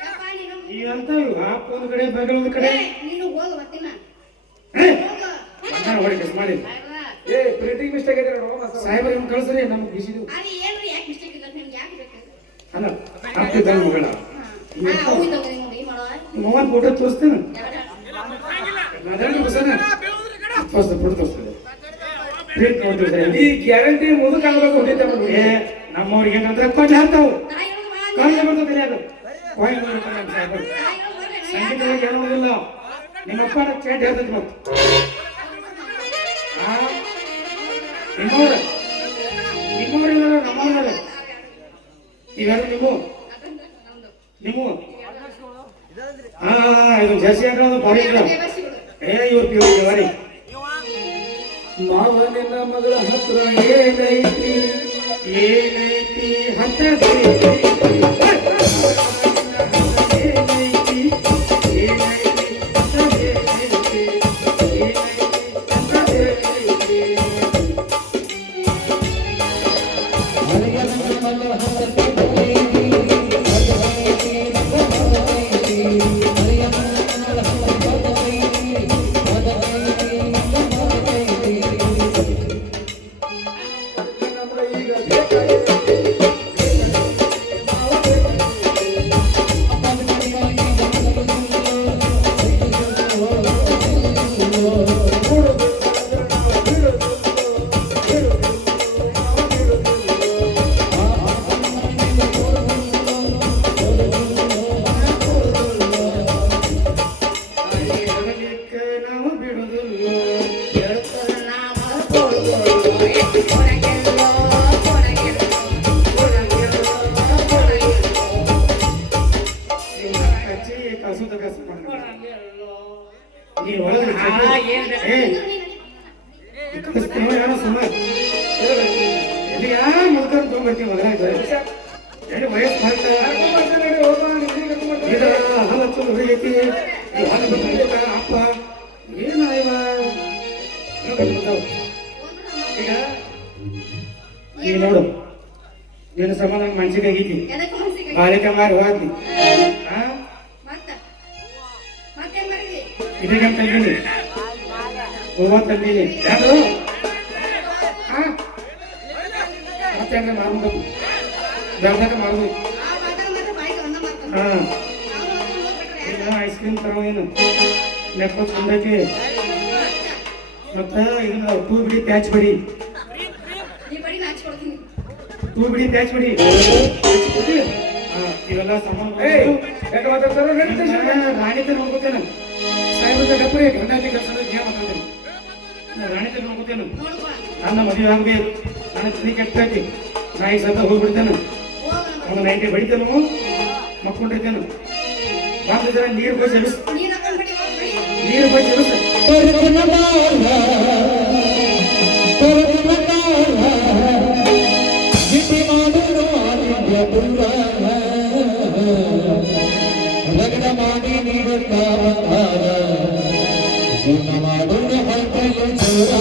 ಯಪ್ಪ ನೀನು ಇವಂತ ಹಾಪ್ ಒಂದು ಕಡೆ ಬಗಲ್ ಒಂದು ಕಡೆ ನೀನು ಹೋಗು ಬರ್ತೀನ ಹೋಗು ಬಂದಾರ ಹೊಡಿ ಕೆಸ್ ಮಾಡಿ ಏ ಪ್ರಿಂಟಿಂಗ್ ಮಿಸ್ಟೇಕ್ ಐತೆ ನೋಡು ಸಾಹೇಬ್ರಿಗೆ ಕಳ್ಸ್ರಿ ನಮ್ಗೆ ಬಿಸಿದು ಅದು ಏನ್ರಿ ಯಾಕೆ ಮಿಸ್ಟೇಕ್ ಇಲ್ಲ ನಿಮ್ಗೆ ಯಾಕೆ ಬೇಕು ಅಲ್ಲ ಆಗ್ತಿದ್ದ ಮಗಳ ಅವು ತಗೊಂಡು ನೋಡಿ ಮಾಡೋ ಮೊಬೈಲ್ ಫೋಟೋ ತೋರಿಸ್ತೇನೆ ಯಾವಾಗ ಅದರಲ್ಲಿ ಬಸನ ತೋರಿಸ್ತೇನೆ ಫೋಟೋ ತೋರಿಸ್ತೇನೆ ಪ್ರಿಂಟ್ ನೋಡ್ತಿದ್ರೆ ಈ ಗ್ಯಾರಂಟಿ ಮುದುಕ ಆಗ್ಬೇಕು ಹೊಡಿತೆ ನೋಡಿ ನಮ್ಮವ್ರಿಗೆ ಏನಂದ್ರೆ ಕೊಟ್ಟು ಹಾಕ್ತಾವು ತಾಯಿಗಳು ಬಾ ಕಾಲೇಜ್ ಬರ್ತದೆ ತಿಳಿಯೋದು ಕಾಯಿನ್ ಮಾಡ್ತಾರೆ ನಮ್ಮ ಸಾಹೇಬರು ತಾಯಿಗಳು ಬರ್ರಿ ಸಂಗೀತವಾಗಿ ಹೇಳೋದಿಲ್ಲ ನಿಮ್ಮಪ್ಪ ಚೇಟ್ ಹೇಳ್ತೈತಿ ಮತ್ತೆ ನಿಮ್ಮವ್ರ ನಿಮ್ಮವ್ರಿಲ್ಲ ನಮ್ಮವ್ರ ಇವೆರಡು ನೀವು ಹಾ ಇದು ಜರ್ಸಿ ಹಾಕೋದು ಬಾರಿ ಇಲ್ಲ ಇವ್ರು ಬಾರಿ ಮಾವನಿನ ಮಗಳ ಹತ್ರ ಏನೈತಿ ಏನೈತಿ ಹತ್ತ ನಾವು ಬಿಡುದಿಲ್ಲ ಕಸು ತಗಸ್ ನೀ ಒಳಗೆ ಏನೋ ಸುಮ್ಮನೆ ಎಲ್ಲಿ ಯಾರು ಮುದ್ಕೊಂಡು ತೊಗೊಂಡ್ಬರ್ತೀವಿ ಮಗನ ಎಲ್ಲಿ ವಯಸ್ಸು ಮಾಡ್ತಾ ಈಗ ಹಾಲು ಹಚ್ಚೋದು ಹುಡುಗೈತಿ ಹಾಲು ಬಂದ ಅಪ್ಪ ಏನು ಈಗ ಈಗ ನೋಡು ನಿನ್ನ ಸಂಬಂಧ ಮನ್ಸಿಗೆ ಆಗೈತಿ ಎದಕ್ಕೆ ಮನ್ಸಿಗೆ ಬಾಳಿಕೆ ಮಾರಿ ಹೋದ್ನಿ ಮತ್ತೇನ್ ಮಾಡಿದಿ ಇದಕ್ಕೆ ತಂದೀನಿ ಹೂವ ತಂದೀನಿ ಯಾರು ಮತ್ತೆ ಹಂಗೆ ಮಾರುದು ಬೆಳ್ದಾಗ ಮಾರುದು ಆ ಮಾತಾಡ ಬಾಯಿಗೆ ಒಂದ ಮಾಡ್ತಾನೆ ಹಾ ಅವ್ರು ಅದನ್ನ ಹೋಗ್ಬಿಟ್ರೆ ಈಗ ಐಸ್ ಕ್ರೀಮ್ ತರೋದೇನು ನೆಕ್ಸ್ಟ್ ಸುಂದಕ್ಕೆ ಮತ್ತೆ ಇದನ್ನ ಟೂ ಬಿಡಿ ಪ್ಯಾಚ್ ಬಿಡಿ ನೀ ಬಡಿ ನಾಚ್ಕೊಡ್ತೀನಿ ಟೂ ಬಿಡಿ ಪ್ಯಾಚ್ ಬಿಡಿ ಇವೆಲ್ಲ ಸಾಮಾನು ಯಾಕೆ ಮಾತಾಡ್ತಾರೆ ರಾಣಿ ತರ ನೋಡ್ಕೋತೇನೆ ಸಾಹೇಬ್ರ ಗಪ್ಪರೆ ಗಂಡಾತಿ ಕೆಲಸ ಏನ್ ಮಾತಾಡ್ತೇನೆ ರಾಣಿ ತರ ನೋಡ್ಕೋತೇನೆ ನೋಡ್ಕೊ ನನ್ನ ಮದುವೆ ಆಗ್ಬೇಕು ನನ್ನ ತಲೆ ಕೆಟ್ಟೈತಿ ನಾ ಈಗ ಸತ ಹೋಗ್ಬಿಡ್ತೇನೆ ಹೋಗೋಣ ಒಂದು 90 ಬಡಿತೇನು ಮಕ್ಕೊಂಡಿರ್ತೇನೆ ಬಂದ ಜರ ನೀರು ಬಸ್ ಎಬ್ಸ್ ನೀರ್ ಹಾಕೊಂಡ್ ಬಿಡಿ ಹೋಗ್ ಬಿಡಿ ನೀರು ಬಸ್ ಎಬ್ಸ್ ಲಗ್ನ ಮಾಡಿ ನೀಡುತ್ತಾರ ಜೀವನ ಮಾಡೋಣ ಹೊರಟಲು ಚೂರ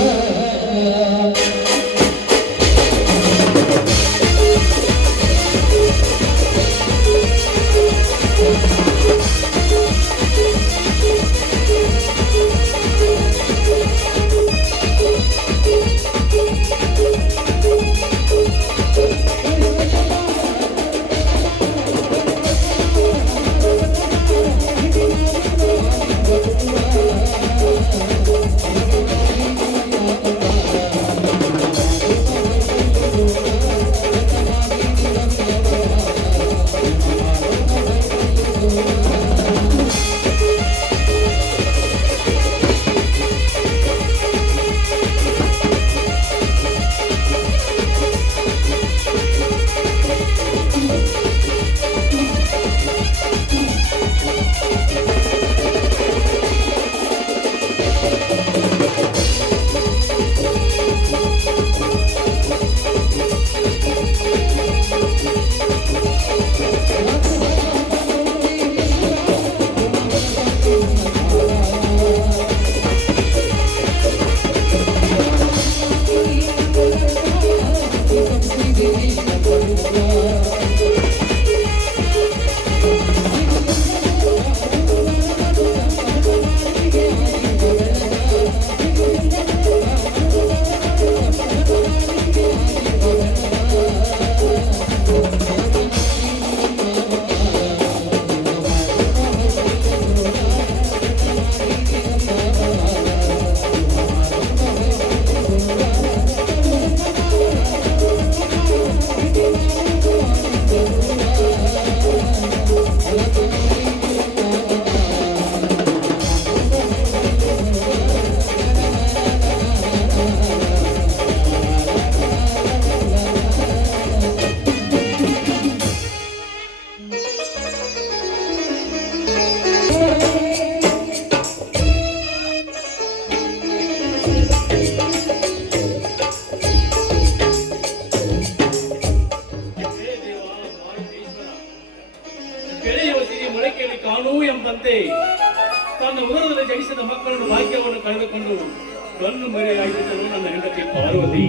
ಕಣ್ಣು ಮರೆಯಾಗಿದ್ದರು ನನ್ನ ಹೆಂಡತಿ ಪಾರ್ವತಿ.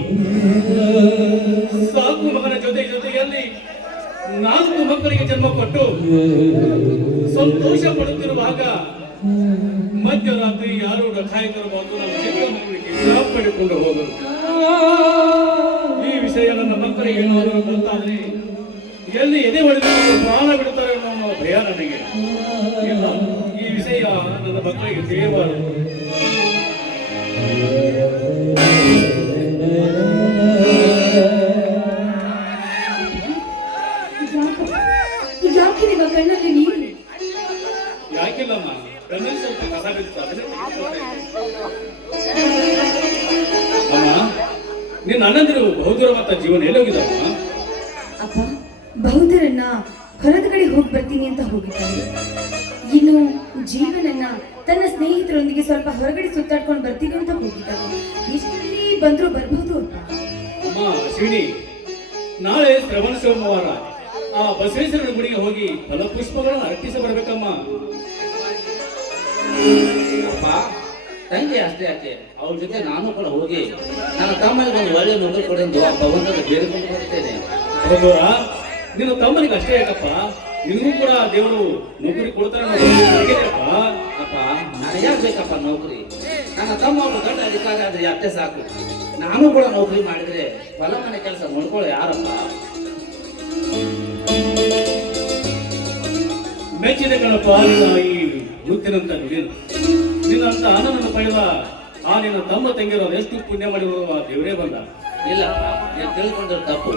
ಸಾಕು ಮಗನ ಜೊತೆಯಲ್ಲಿ 4 ಮಕ್ಕಳಿಗೆ ಜನ್ಮ ಕೊಟ್ಟು ಸಂತೋಷ ಪಡುತ್ತಿರುವಾಗ ಮಧ್ಯರಾತ್ರಿ ಯಾರೋ ಡಕಾಯಿತರು ಬಂದು ನನ್ನ ಚಿಕ್ಕ ಮಗುವಿಗೆ ಕಾಪಾಡಿಕೊಂಡು ಹೋದರು. ಈ ವಿಷಯ ನನ್ನ ಮಕ್ಕಳಿಗೆ ಏನಾದರೂ ಗೊತ್ತಾದ್ರೆ ಎಲ್ಲಿ ಎದೆ ಹೊಡೆದು ಪ್ರಾಣ ಬಿಡುತ್ತಾರೆ ಅನ್ನೋ ಭಯ ನನಗೆ. ಇಲ್ಲ, ಈ ವಿಷಯ ನನ್ನ ಮಕ್ಕಳಿಗೆ ತಿಳಿಯಬಾರದು. ಯಾಕೆ ನಿಮ್ಮ ಕಣ್ಣಲ್ಲಿ ನೀರು? ಯಾಕಿಲ್ಲಮ್ಮ, ಕಣ್ಣಲ್ಲಿ ಸ್ವಲ್ಪ ಕಸ ಬಿತ್ತು, ಅದನ್ನೇ ಅಮ್ಮ. ನಿನ್ನ ಅಣ್ಣಂದಿರು ಬಹುದೂರ ಮತ್ತ ಜೀವನ ಎಲ್ಲಿ ಹೋಗಿದ್ದಾರಮ್ಮ? ಅಪ್ಪ ಬಹುದರನ್ನ ಹೊರದ ಕಡೆ ಹೋಗಿ ಬರ್ತೀನಿ ಅಂತ ಹೋಗಿದ್ದಾರೆ. ಇನ್ನು ಜೀವನನ್ನ ತನ್ನ ಸ್ನೇಹಿತರೊಂದಿಗೆ ಸ್ವಲ್ಪ ಹೊರಗಡೆ ಸುತ್ತಾಡ್ಕೊಂಡು ಬರ್ತೀನಿ ಅಂತ ಹೋಗಿದ್ದಾರೆ. ಎಷ್ಟರಲ್ಲಿ ಬಂದ್ರು ಬರ್ಬೋದು ಅಪ್ಪ. ಅಮ್ಮ ಶಿವನಿ, ನಾಳೆ ಶ್ರವಣ ಸೋಮವಾರ ಆ ಬಸವೇಶ್ವರನ ಗುಡಿಗೆ ಹೋಗಿ ಫಲಪುಷ್ಪಗಳನ್ನು ಅರ್ಪಿಸಿ ಬರ್ಬೇಕಮ್ಮ. ಅಪ್ಪ ತಂಗಿ ಅಷ್ಟೇ ಯಾಕೆ, ಅವ್ರ ಜೊತೆ ನಾನು ಕೂಡ ಹೋಗಿ ನನ್ನ ತಮ್ಮನಿಗೆ ಒಂದು ಒಳ್ಳೆ ಮಗಳು ಕೊಡೆಂದು ಆ ಭಗವಂತನ ಬೇಡಿಕೊಂಡು ಬರುತ್ತೇನೆ. ಬಹುದೂರ, ನಿನ್ನ ತಮ್ಮನಿಗೆ ಅಷ್ಟೇ ಯಾಕಪ್ಪ, ನಿನಗೂ ಕೂಡ ದೇವರು ನೌಕರಿ ಕೊಡ್ತಾರೆ ಅಪ್ಪ. ಅಪ್ಪ ನನಗೆ ಯಾಕೆ ಬೇಕಪ್ಪ ನೌಕರಿ? ನನ್ನ ತಮ್ಮ ಒಬ್ಬ ದೊಡ್ಡ ಅಧಿಕಾರಿ ಆದ್ರೆ ಅಷ್ಟೇ ಸಾಕು. ನಾನು ಕೂಡ ನೌಕರಿ ಮಾಡಿದ್ರೆ ಹೊಲ ಮನೆ ಕೆಲಸ ನೋಡ್ಕೊಳ್ಳೋ ಯಾರಪ್ಪ? ಮೆಚ್ಚಿದ ಕಣಪ್ಪ ನಿನ್ನ ಈ ವೃತ್ತಿನಂತ ನುಡಿನ. ನಿನ್ನಂತ ಆನಂದವನ್ನು ಪಡೆದ ಆ ನಿನ್ನ ತಮ್ಮ ತಂಗಿರೋ ಎಷ್ಟು ಪುಣ್ಯ ಮಾಡಿರುವ ದೇವರೇ ಬಂದ. ಇಲ್ಲಪ್ಪ, ನೀವು ತಿಳ್ಕೊಂಡ್ರೆ ತಪ್ಪು.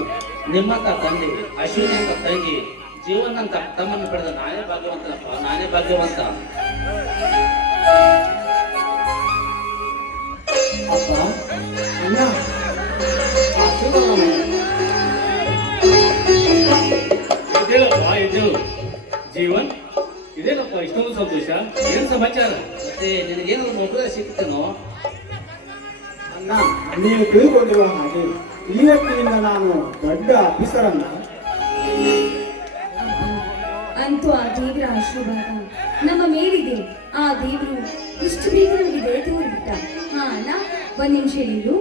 ನಿಮ್ಮಂತ ತಂದೆ, ಅಶ್ವಿನಿ ಅಂತ ತಂಗಿ, ಜೀವನ ಅಂತ ತಮ್ಮನ್ನು ಪಡೆದ ನಾನೇ ಭಾಗ್ಯವಂತನಪ್ಪ, ನಾನೇ ಭಾಗ್ಯವಂತ. ಅಪ್ಪ ಅಣ್ಣ ಆ ಶಿವರಾಮ ಎದ್ದೇಳಪ್ಪ, ಎದ್ದೇಳು. ಜೀವನ್, ಇದೇನಪ್ಪ ಇಷ್ಟೊಂದು ಸಂತೋಷ? ಏನ್ ಸಮಾಚಾರ? ಮತ್ತೆ ನಿನಗೇನಾದ್ರು ನೌಕರಿ ಸಿಗ್ತೇನೋ? ಅಣ್ಣ, ನೀವು ತಿಳ್ಕೊಂಡಿರುವ ಹಾಗೆ ಇವತ್ತಿನಿಂದ ನಾನು ದೊಡ್ಡ ಆಫೀಸರ್ ಅನ್ನ. ಅಂತೂ ಆ ದೇವರ ಆಶೀರ್ವಾದ ನಮ್ಮ ಮೇಲಿದೆ. ಆ ದೇವರು ಇಷ್ಟು ಬೇಗ ನಮಗೆ ದಯ ತೋರಿಬಿಟ್ಟ. ಹಾ ಅಣ್ಣ, ಒಂದ್ ನಿಮಿಷ ಇರು.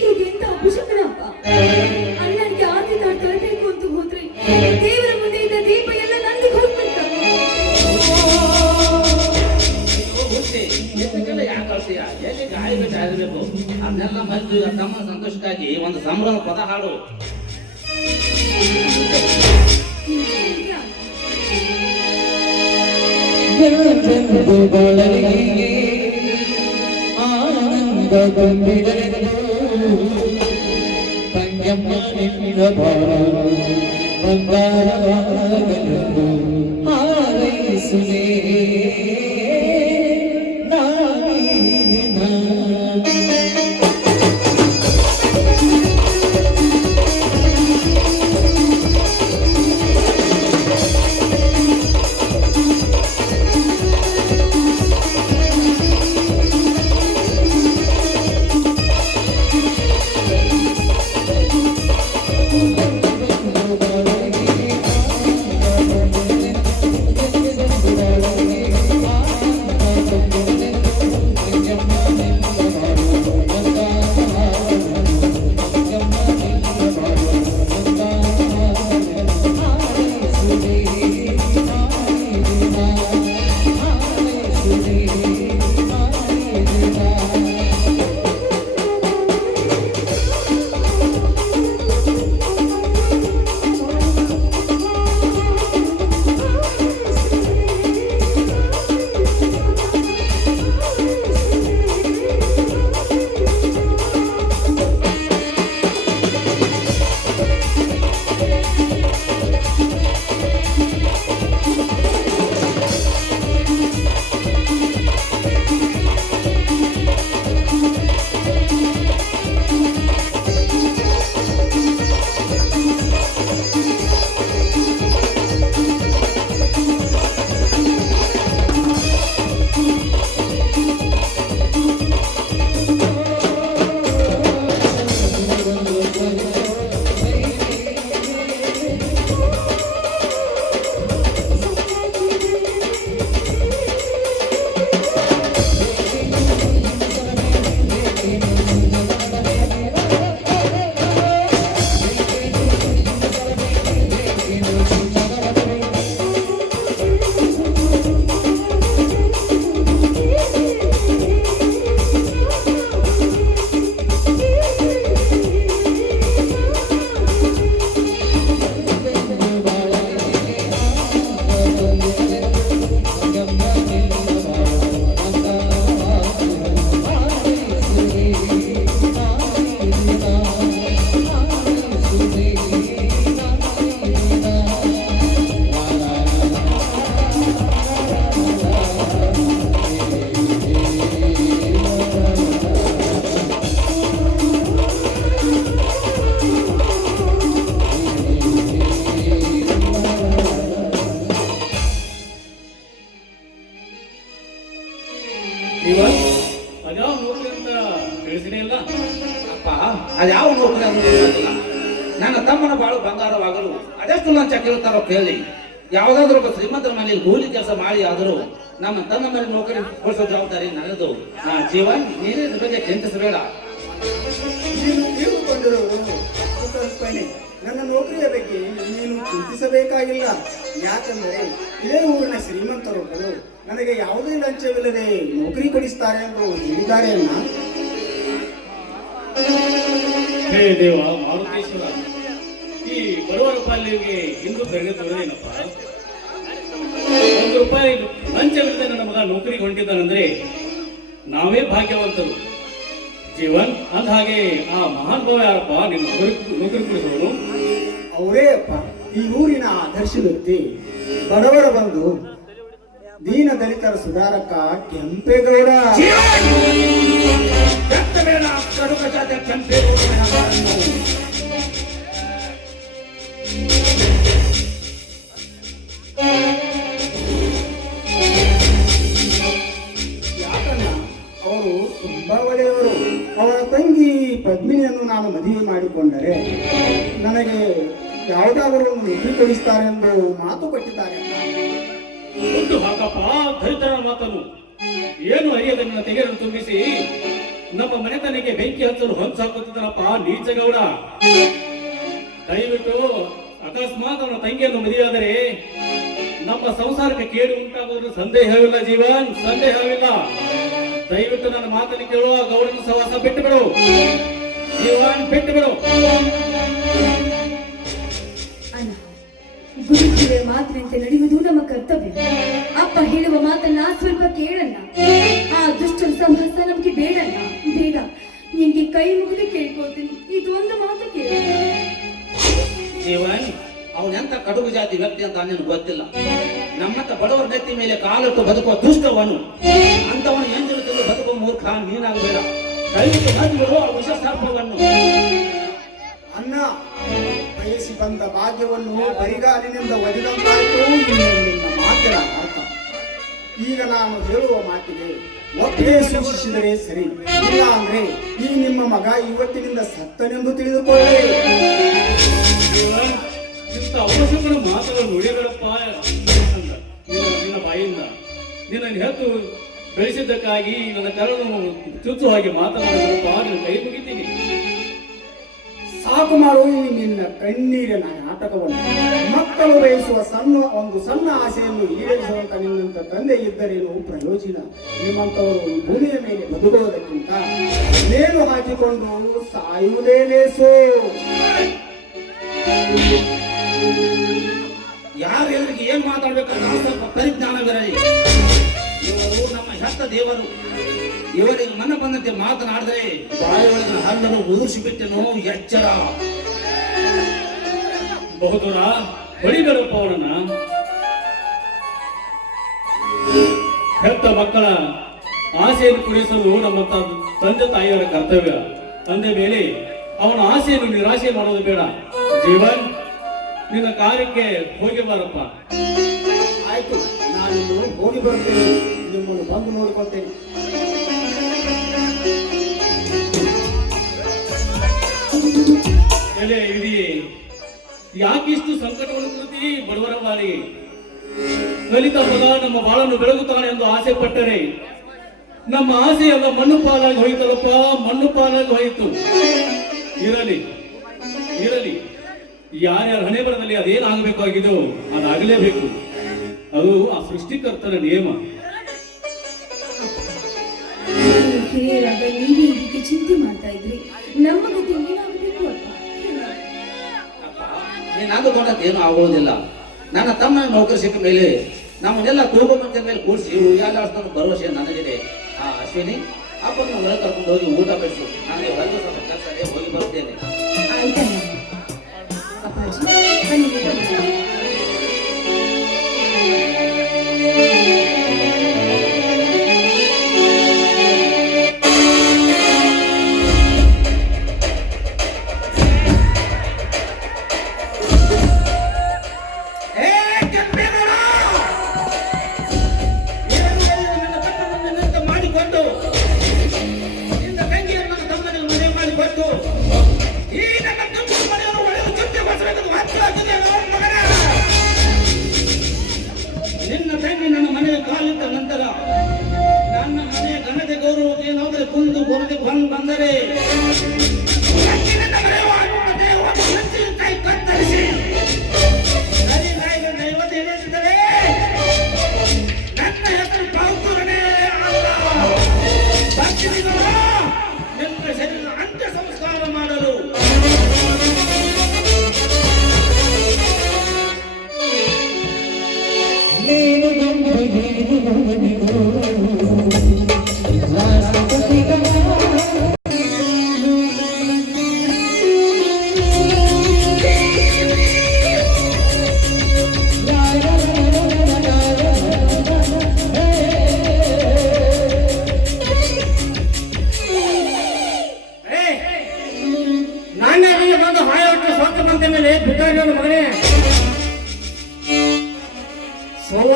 ಹೀಗೆಂತ ಅಪಶಕನಪ್ಪ. ಅಣ್ಣನಿಗೆ ಆರತಿ ತರಬೇಕು ಅಂತ ಹೋದ್ರೆ ದೇವರ ಮುಂದೆ ಇದ್ದ ದೀಪ ಎಲ್ಲ ನಂದಿಗೆ ಹೋಗ್ಬಿಡ್ತ. ಎಷ್ಟಕ್ಕೆಲ್ಲ ಯಾಕೆ ಕಳ್ತೀಯ? ಎಲ್ಲಿ ಗಾಳಿ ಬಿಟ್ಟು ಆಗಿರ್ಬೇಕು. ಅದನ್ನೆಲ್ಲ ಮರೆತು ಈಗ ತಮ್ಮನ ಸಂತೋಷಕ್ಕಾಗಿ ಒಂದು ಸಂಭ್ರಮ ಪದ ಹಾಡು. ಬೆಳಚಂದು ಬಳಲಿಗೆ ಆನಂದ ತುಂಬಿದರೆಂದು ತಂಗಮ್ಮ ನಿನ್ನ ಬಾಳ ಬಂಗಾರವಾಗಲೆಂದು ಹಾರೈಸುವೆ ನಾನೀನ. ಅದು ಯಾವ ನೌಕರಿ ಅನ್ನೋದು ಗೊತ್ತಾಗಿಲ್ಲ. ನನ್ನ ತಮ್ಮನ ಬಾಳು ಬಂಗಾರವಾಗಲು ಅದೆಷ್ಟು ಲಂಚ ಕೇಳ್ತಾರೋ ಕೇಳಿ ಯಾವುದಾದ್ರೂ ಒಬ್ಬ ಶ್ರೀಮಂತರ ಮನೆಯಲ್ಲಿ ಕೂಲಿ ಕೆಲಸ ಮಾಡಿ ಆದರೂ ನಮ್ಮ ತನ್ನ ಮನೆ ನೌಕರಿ ಕೊಡಿಸೋ ಜವಾಬ್ದಾರಿ ನನ್ನದು. ಜೀವನ್, ನೀನೇ ಇದ್ರ ಬಗ್ಗೆ ಚಿಂತಿಸಬೇಡ. ನೀನು ತಿಳಿದುಕೊಂಡಿರುವುದು ಸ್ವಲ್ಪನೇ. ನನ್ನ ನೌಕರಿಯ ಬಗ್ಗೆ ನೀನು ಚಿಂತಿಸಬೇಕಾಗಿಲ್ಲ. ಯಾಕಂದರೆ ಇದೇ ಊರಿನ ಶ್ರೀಮಂತರೊಬ್ಬರು ನನಗೆ ಯಾವುದೇ ಲಂಚವಿಲ್ಲದೆ ನೌಕರಿ ಕೊಡಿಸ್ತಾರೆ ಎಂದು ಹೇಳಿದ್ದಾರೆ ಅಣ್ಣ. ಹೇ ದೇವ ಮಾರುತೇಶ್ವರ, ಈ ಬಡವರ ಪಾಲಿಗೆ ಇಂದು ಬೆರಗೆ ತೋರದೇನಪ್ಪ. ₹1 ಲಂಚವಿಲ್ಲದೆ ನನ್ನ ಮಗ ನೌಕರಿಗೆ ಹೊಂಟಿದ್ದಾನಂದ್ರೆ ನಾವೇ ಭಾಗ್ಯವಂತರು. ಜೀವನ್, ಅಂದ ಹಾಗೆ ಆ ಮಹಾನ್ ಭಾವ ಯಾರಪ್ಪ ನಿಮ್ಮ ನೌಕರಿ ಕೊಡಿಸೋರು? ಅವರೇ ಅಪ್ಪ ಈ ಊರಿನ ಆದರ್ಶ ವ್ಯಕ್ತಿ, ಬಡವರ ಬಂಧು, ದೀನ ದಲಿತರ ಸುಧಾರಕ ಕೆಂಪೇಗೌಡ. ಯಾಕನ್ನ ಅವರು ತುಂಬಾ ಒಳ್ಳೆಯವರು. ಅವರ ತಂಗಿ ಪದ್ಮಿನಿಯನ್ನು ನಾನು ಮದುವೆ ಮಾಡಿಕೊಂಡರೆ ನನಗೆ ಯಾವುದಾದರೂ ಒಂದು ನೌಕರಿ ಕೊಡಿಸ್ತಾರೆ ಎಂದು ಮಾತು ಕೊಟ್ಟಿದ್ದಾರೆ. ಒಂದು ಹಾಕಪ್ಪ ದರಿದ್ರ ಮಾತನ್ನು. ಏನು ಅರಿಯದ ನನ್ನ ತೆಗೆಯನ್ನು ತುಂಬಿಸಿ ನಮ್ಮ ಮನೆತನಕ್ಕೆ ಬೆಂಕಿ ಹಚ್ಚಲು ಹೊಂಚು ಹಾಕುತ್ತಿದ್ದನಪ್ಪ ನೀಚಗೌಡ. ದಯವಿಟ್ಟು ಅಕಸ್ಮಾತ್ ಅವನ ತಂಗಿಯನ್ನು ಮದುವೆಯಾದರೆ ನಮ್ಮ ಸಂಸಾರಕ್ಕೆ ಕೇಡು ಉಂಟಾಗುವುದು ಸಂದೇಹವಿಲ್ಲ ಜೀವನ್, ಸಂದೇಹವಿಲ್ಲ. ದಯವಿಟ್ಟು ನನ್ನ ಮಾತನ್ನು ಕೇಳುವ ಗೌಡನ ಸಹವಾಸ ಬಿಟ್ಟು ಬಿಡು ಜೀವನ್, ಬಿಟ್ಟು ಬಿಡು. ಅಣ್ಣ, ಗುರುತಿಯ ಮಾತಿನಂತೆ ನಡೆಯುವುದು ನಮ್ಮ ಕರ್ತವ್ಯ. ಅಪ್ಪ ಹೇಳುವ ಮಾತನ್ನ ಸ್ವಲ್ಪ ಕೇಳಣ್ಣ. ಆ ದುಷ್ಟರ ಸಹವಾಸ ನಮ್ಗೆ ಬೇಡಣ್ಣ, ಬೇಡ. ನಿನ್ಗೆ ಕೈ ಮುಗಿದು ಕೇಳ್ಕೊಳ್ತೀನಿ, ಇದೊಂದು ಮಾತು ಕೇಳ. ಜೀವನ್, ಅವನೆಂತ ಕಡುಬು ಜಾತಿ ವ್ಯಕ್ತಿ ಅಂತ ನನಗೆ ಗೊತ್ತಿಲ್ಲ. ನಮ್ಮಂತ ಬಡವರ ನೆತ್ತಿ ಮೇಲೆ ಕಾಲಿಟ್ಟು ಬದುಕುವ ದುಷ್ಟವನು. ಅಂತವನು ಎಂದಿರುತ್ತಲೂ ಬದುಕುವ ಮೂರ್ಖ ನೀನಾಗಬೇಡ. ದಯವಿಟ್ಟು ನದಿಗಳು ಆ ವಿಷ ಸರ್ಪವನ್ನು. ಅನ್ನ ಬಯಸಿ ಬಂದ ಭಾಗ್ಯವನ್ನು ಬರಿಗಾಲಿನಿಂದ ಒಡೆದಂತಾಯಿತು ನಿನ್ನ ಮಾತಿನ ಅರ್ಥ. ಈಗ ನಾನು ಹೇಳುವ ಮಾತಿಗೆ ಒಪ್ಪೇ ಸೂಚಿಸಿದರೆ ಸರಿ, ಇಲ್ಲ ಅಂದ್ರೆ ಈ ನಿಮ್ಮ ಮಗ ಇವತ್ತಿನಿಂದ ಸತ್ತನೆಂದು ತಿಳಿದುಕೊಳ್ಳಿ. ಜೀವನ್, ಇಂಥ ಅವಶ್ಯಕರ ಮಾತುಗಳು ನುಡಿಗಳಪ್ಪ ನಿನ್ನ ಬಾಯಿಂದ. ನಿನ್ನನ್ನು ಹೆತ್ತು ಬೆಳೆಸಿದ್ದಕ್ಕಾಗಿ ನನ್ನ ಕರಳು ಚುಚ್ಚು ಹಾಗೆ ಮಾತನಾಡಬೇಕಪ್ಪ. ನಿನ್ನ ಕೈ ಮುಗಿತೀನಿ. ಸಾಕು ಮಾಡು ಈ ನಿನ್ನ ಕಣ್ಣೀರಿನ ನಾಟಕವನ್ನು. ಮಕ್ಕಳು ಬಯಸುವ ಒಂದು ಸಣ್ಣ ಆಸೆಯನ್ನು ಈಡೇರಿಸುವಂತ ನಿನ್ನಂತ ತಂದೆ ಇದ್ದರೇನು ಪ್ರಯೋಜನ? ನಿಮ್ಮಂತವರು ಭೂಮಿಯ ಮೇಲೆ ಬದುಕುವುದಕ್ಕಿಂತ ನೇಣು ಹಾಕಿಕೊಂಡು ಸಾಯುವುದೇ ಲೇಸು. ಯಾರೆಲ್ಲರಿಗೆ ಏನ್ ಮಾತಾಡ್ಬೇಕಂತ ಸ್ವಲ್ಪ ಪರಿಜ್ಞಾನವಿರಲಿ. ಇವರು ನಮ್ಮ ಹೆತ್ತ ದೇವರು. ಇವರಿಗೆ ಮನ ಬಂದಂತೆ ಮಾತನಾಡಿದರೆ ಬಾಯಿಯೊಳಗಿನ ಹಲ್ಲನ್ನು ಉದುರಿಸಿಬಿಟ್ಟೆನು, ಎಚ್ಚರ. ಬಹುದೂರ ಹೊಡಿಬೇಡಪ್ಪ ಅವರನ್ನ. ಹೆತ್ತ ಮಕ್ಕಳ ಆಸೆಯನ್ನು ಪೂರೈಸಲು ನಮ್ಮ ತಂದೆ ತಾಯಿಯವರ ಕರ್ತವ್ಯ. ಅಂದ ಮೇಲೆ ಅವನ ಆಸೆಯನ್ನು ನಿರಾಶೆ ಮಾಡೋದು ಬೇಡ. ಜೀವನ್, ನಿನ್ನ ಕಾರ್ಯಕ್ಕೆ ಹೋಗಿ ಬಾರಪ್ಪ. ಆಯ್ತು, ನಾನಿನ್ನು ಹೋಗಿ ಬರ್ತೇನೆ, ನಿಮ್ಮನ್ನು ಬಂದು ನೋಡಿಕೊಳ್ತೇನೆ. ಎಲೆ ಇಡೀ ಯಾಕಿಷ್ಟು ಸಂಕಟವನ್ನು ಕೃತಿ ಬಡವರ ಬಾರಿ. ಕಲಿತ ಮಗ ನಮ್ಮ ಬಾಳನ್ನು ಬೆಳಗುತ್ತಾನೆ ಎಂದು ಆಸೆ ಪಟ್ಟರೆ ನಮ್ಮ ಆಸೆಯೆಲ್ಲ ಮಣ್ಣು ಪಾಲಾಗಿ ಹೋಯಿತಲ್ಲಪ್ಪ, ಮಣ್ಣು ಪಾಲಾಗಿ ಹೋಯಿತು. ಇರಲಿ ಇರಲಿ, ಯಾರ್ಯಾರ ಹಣೆ ಬರದಲ್ಲಿ ಅದೇನಾಗಬೇಕಾಗಿದೋ ಅದಾಗಲೇಬೇಕು. ಅದು ಆ ಸೃಷ್ಟಿಕರ್ತನ ನಿಯಮ. ಹಿರಿಯರಾದ ನೀವೇ ಇದಕ್ಕೆ ಚಿಂತೆ ಮಾಡ್ತಾ ಇದ್ರಿ, ನಮ್ಮ ಗತಿ ಏನಾಗಬೇಕು ಅಪ್ಪ? ನೀನು ಅಂದುಕೊಂಡಂತ ಏನೂ ಆಗುವುದಿಲ್ಲ. ನನ್ನ ತಮ್ಮನ ನೌಕರಿ ಸಿಕ್ಕ ಮೇಲೆ ನಮ್ಮನ್ನೆಲ್ಲ ತೂಗು ಮಂಚದ ಮೇಲೆ ಕೂಡಿಸಿ ಉಯ್ಯಾಲಾಡ್ಸ್ತಾನ ಭರವಸೆ ನನಗಿದೆ. ಅಶ್ವಿನಿ, ಅಪ್ಪನ ಹೊರಗೆ ಕರ್ಕೊಂಡು ಹೋಗಿ ಊಟ ಬೆಳೆಸು. ನನಗೆ ಹೊರಗೆ ಸ್ವಲ್ಪ ಕೆಲಸ ಇದೆ, ಹೋಗಿ ಬರ್ತೇನೆ. ಆಯ್ತಣ್ಣ. ಅಪ್ಪಾಜಿ ಬನ್ನಿ ಊಟ ಮಾಡೋಣ. ಮಾಡಿಕೊಂಡು ನಿನ್ನ ತಂಗಿಯನ್ನು ನನ್ನ ತಮ್ಮನಿಗೆ ಮದುವೆ ಮಾಡಿಕೊಟ್ಟು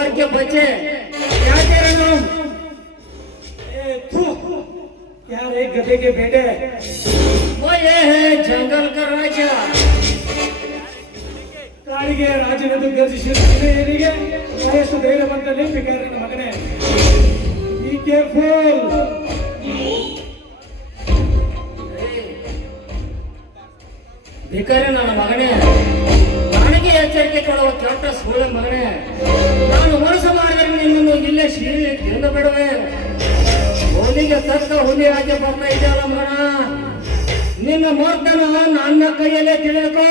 गोबर के बच्चे क्या कह रहे हो? यार एक गधे के बेटे, वो ये है जंगल का राजा. ಕಾಡಿಗೆ ರಾಜನೆಂದು ಗರ್ಜಿಸಿದ ಏನಿಗೆ ಎಷ್ಟು ಧೈರ್ಯ ಬಂತ ನೆನಪಿಗಾರ ಮಗನೇ. Be careful. ಭಿಕಾರಿ ನನ್ನ ಮಗನೇ, ನನಗೆ ಎಚ್ಚರಿಕೆ ಕೊಡುವ ಕೆಟ್ಟ ಸೂಳ ಮಗನೇ. ನಾನು ಮನಸ್ಸು ಮಾಡಿದರೆ ನಿನ್ನನ್ನು ಇಲ್ಲೇ ಶೀಲಿ ತಿಂದು ಬಿಡುವೆ. ಹುಲಿಗೆ ತಕ್ಕ ಹುಲಿ ಆಗಿ ಬರ್ತಾ ಇದೆಯಲ್ಲ ಮಗನ, ನಿನ್ನ ಮರ್ದನ ನನ್ನ ಕೈಯಲ್ಲೇ ತಿಳಿದುಕೋ.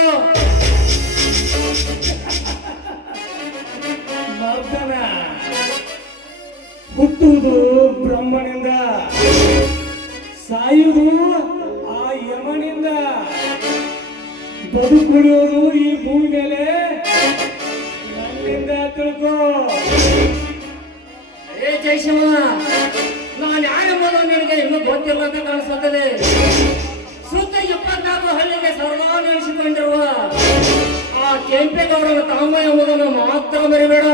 ಮರ್ದನ ಹುಟ್ಟುವುದು ಬ್ರಹ್ಮನಿಂದ, ಸಾಯುವುದು ಆ ಯಮನಿಂದ, ಬದುಕುಳಿಯೋದು ಈ ಭೂಮಿ ಮೇಲೆ ನನ್ನಿಂದ ತಿಳ್ಕೋ. ಏ ಜಯಶಿವ, ನಾನು ಯಾರೆಂಬುದು ನಿನಗೆ ಇನ್ನೂ ಗೊತ್ತಿಲ್ಲ ಅಂತ ಕಾಣಿಸುತ್ತದೆ. ಸುತ್ತ 24 ಹಳ್ಳಿಗೆ ಸರ್ವಾನೆನಿಸಿಕೊಂಡಿರುವ ಆ ಕೆಂಪೇಗೌಡರ ತಮ್ಮ ಎಂಬುದನ್ನು ಮಾತ್ರ ಮರಿಬೇಡ.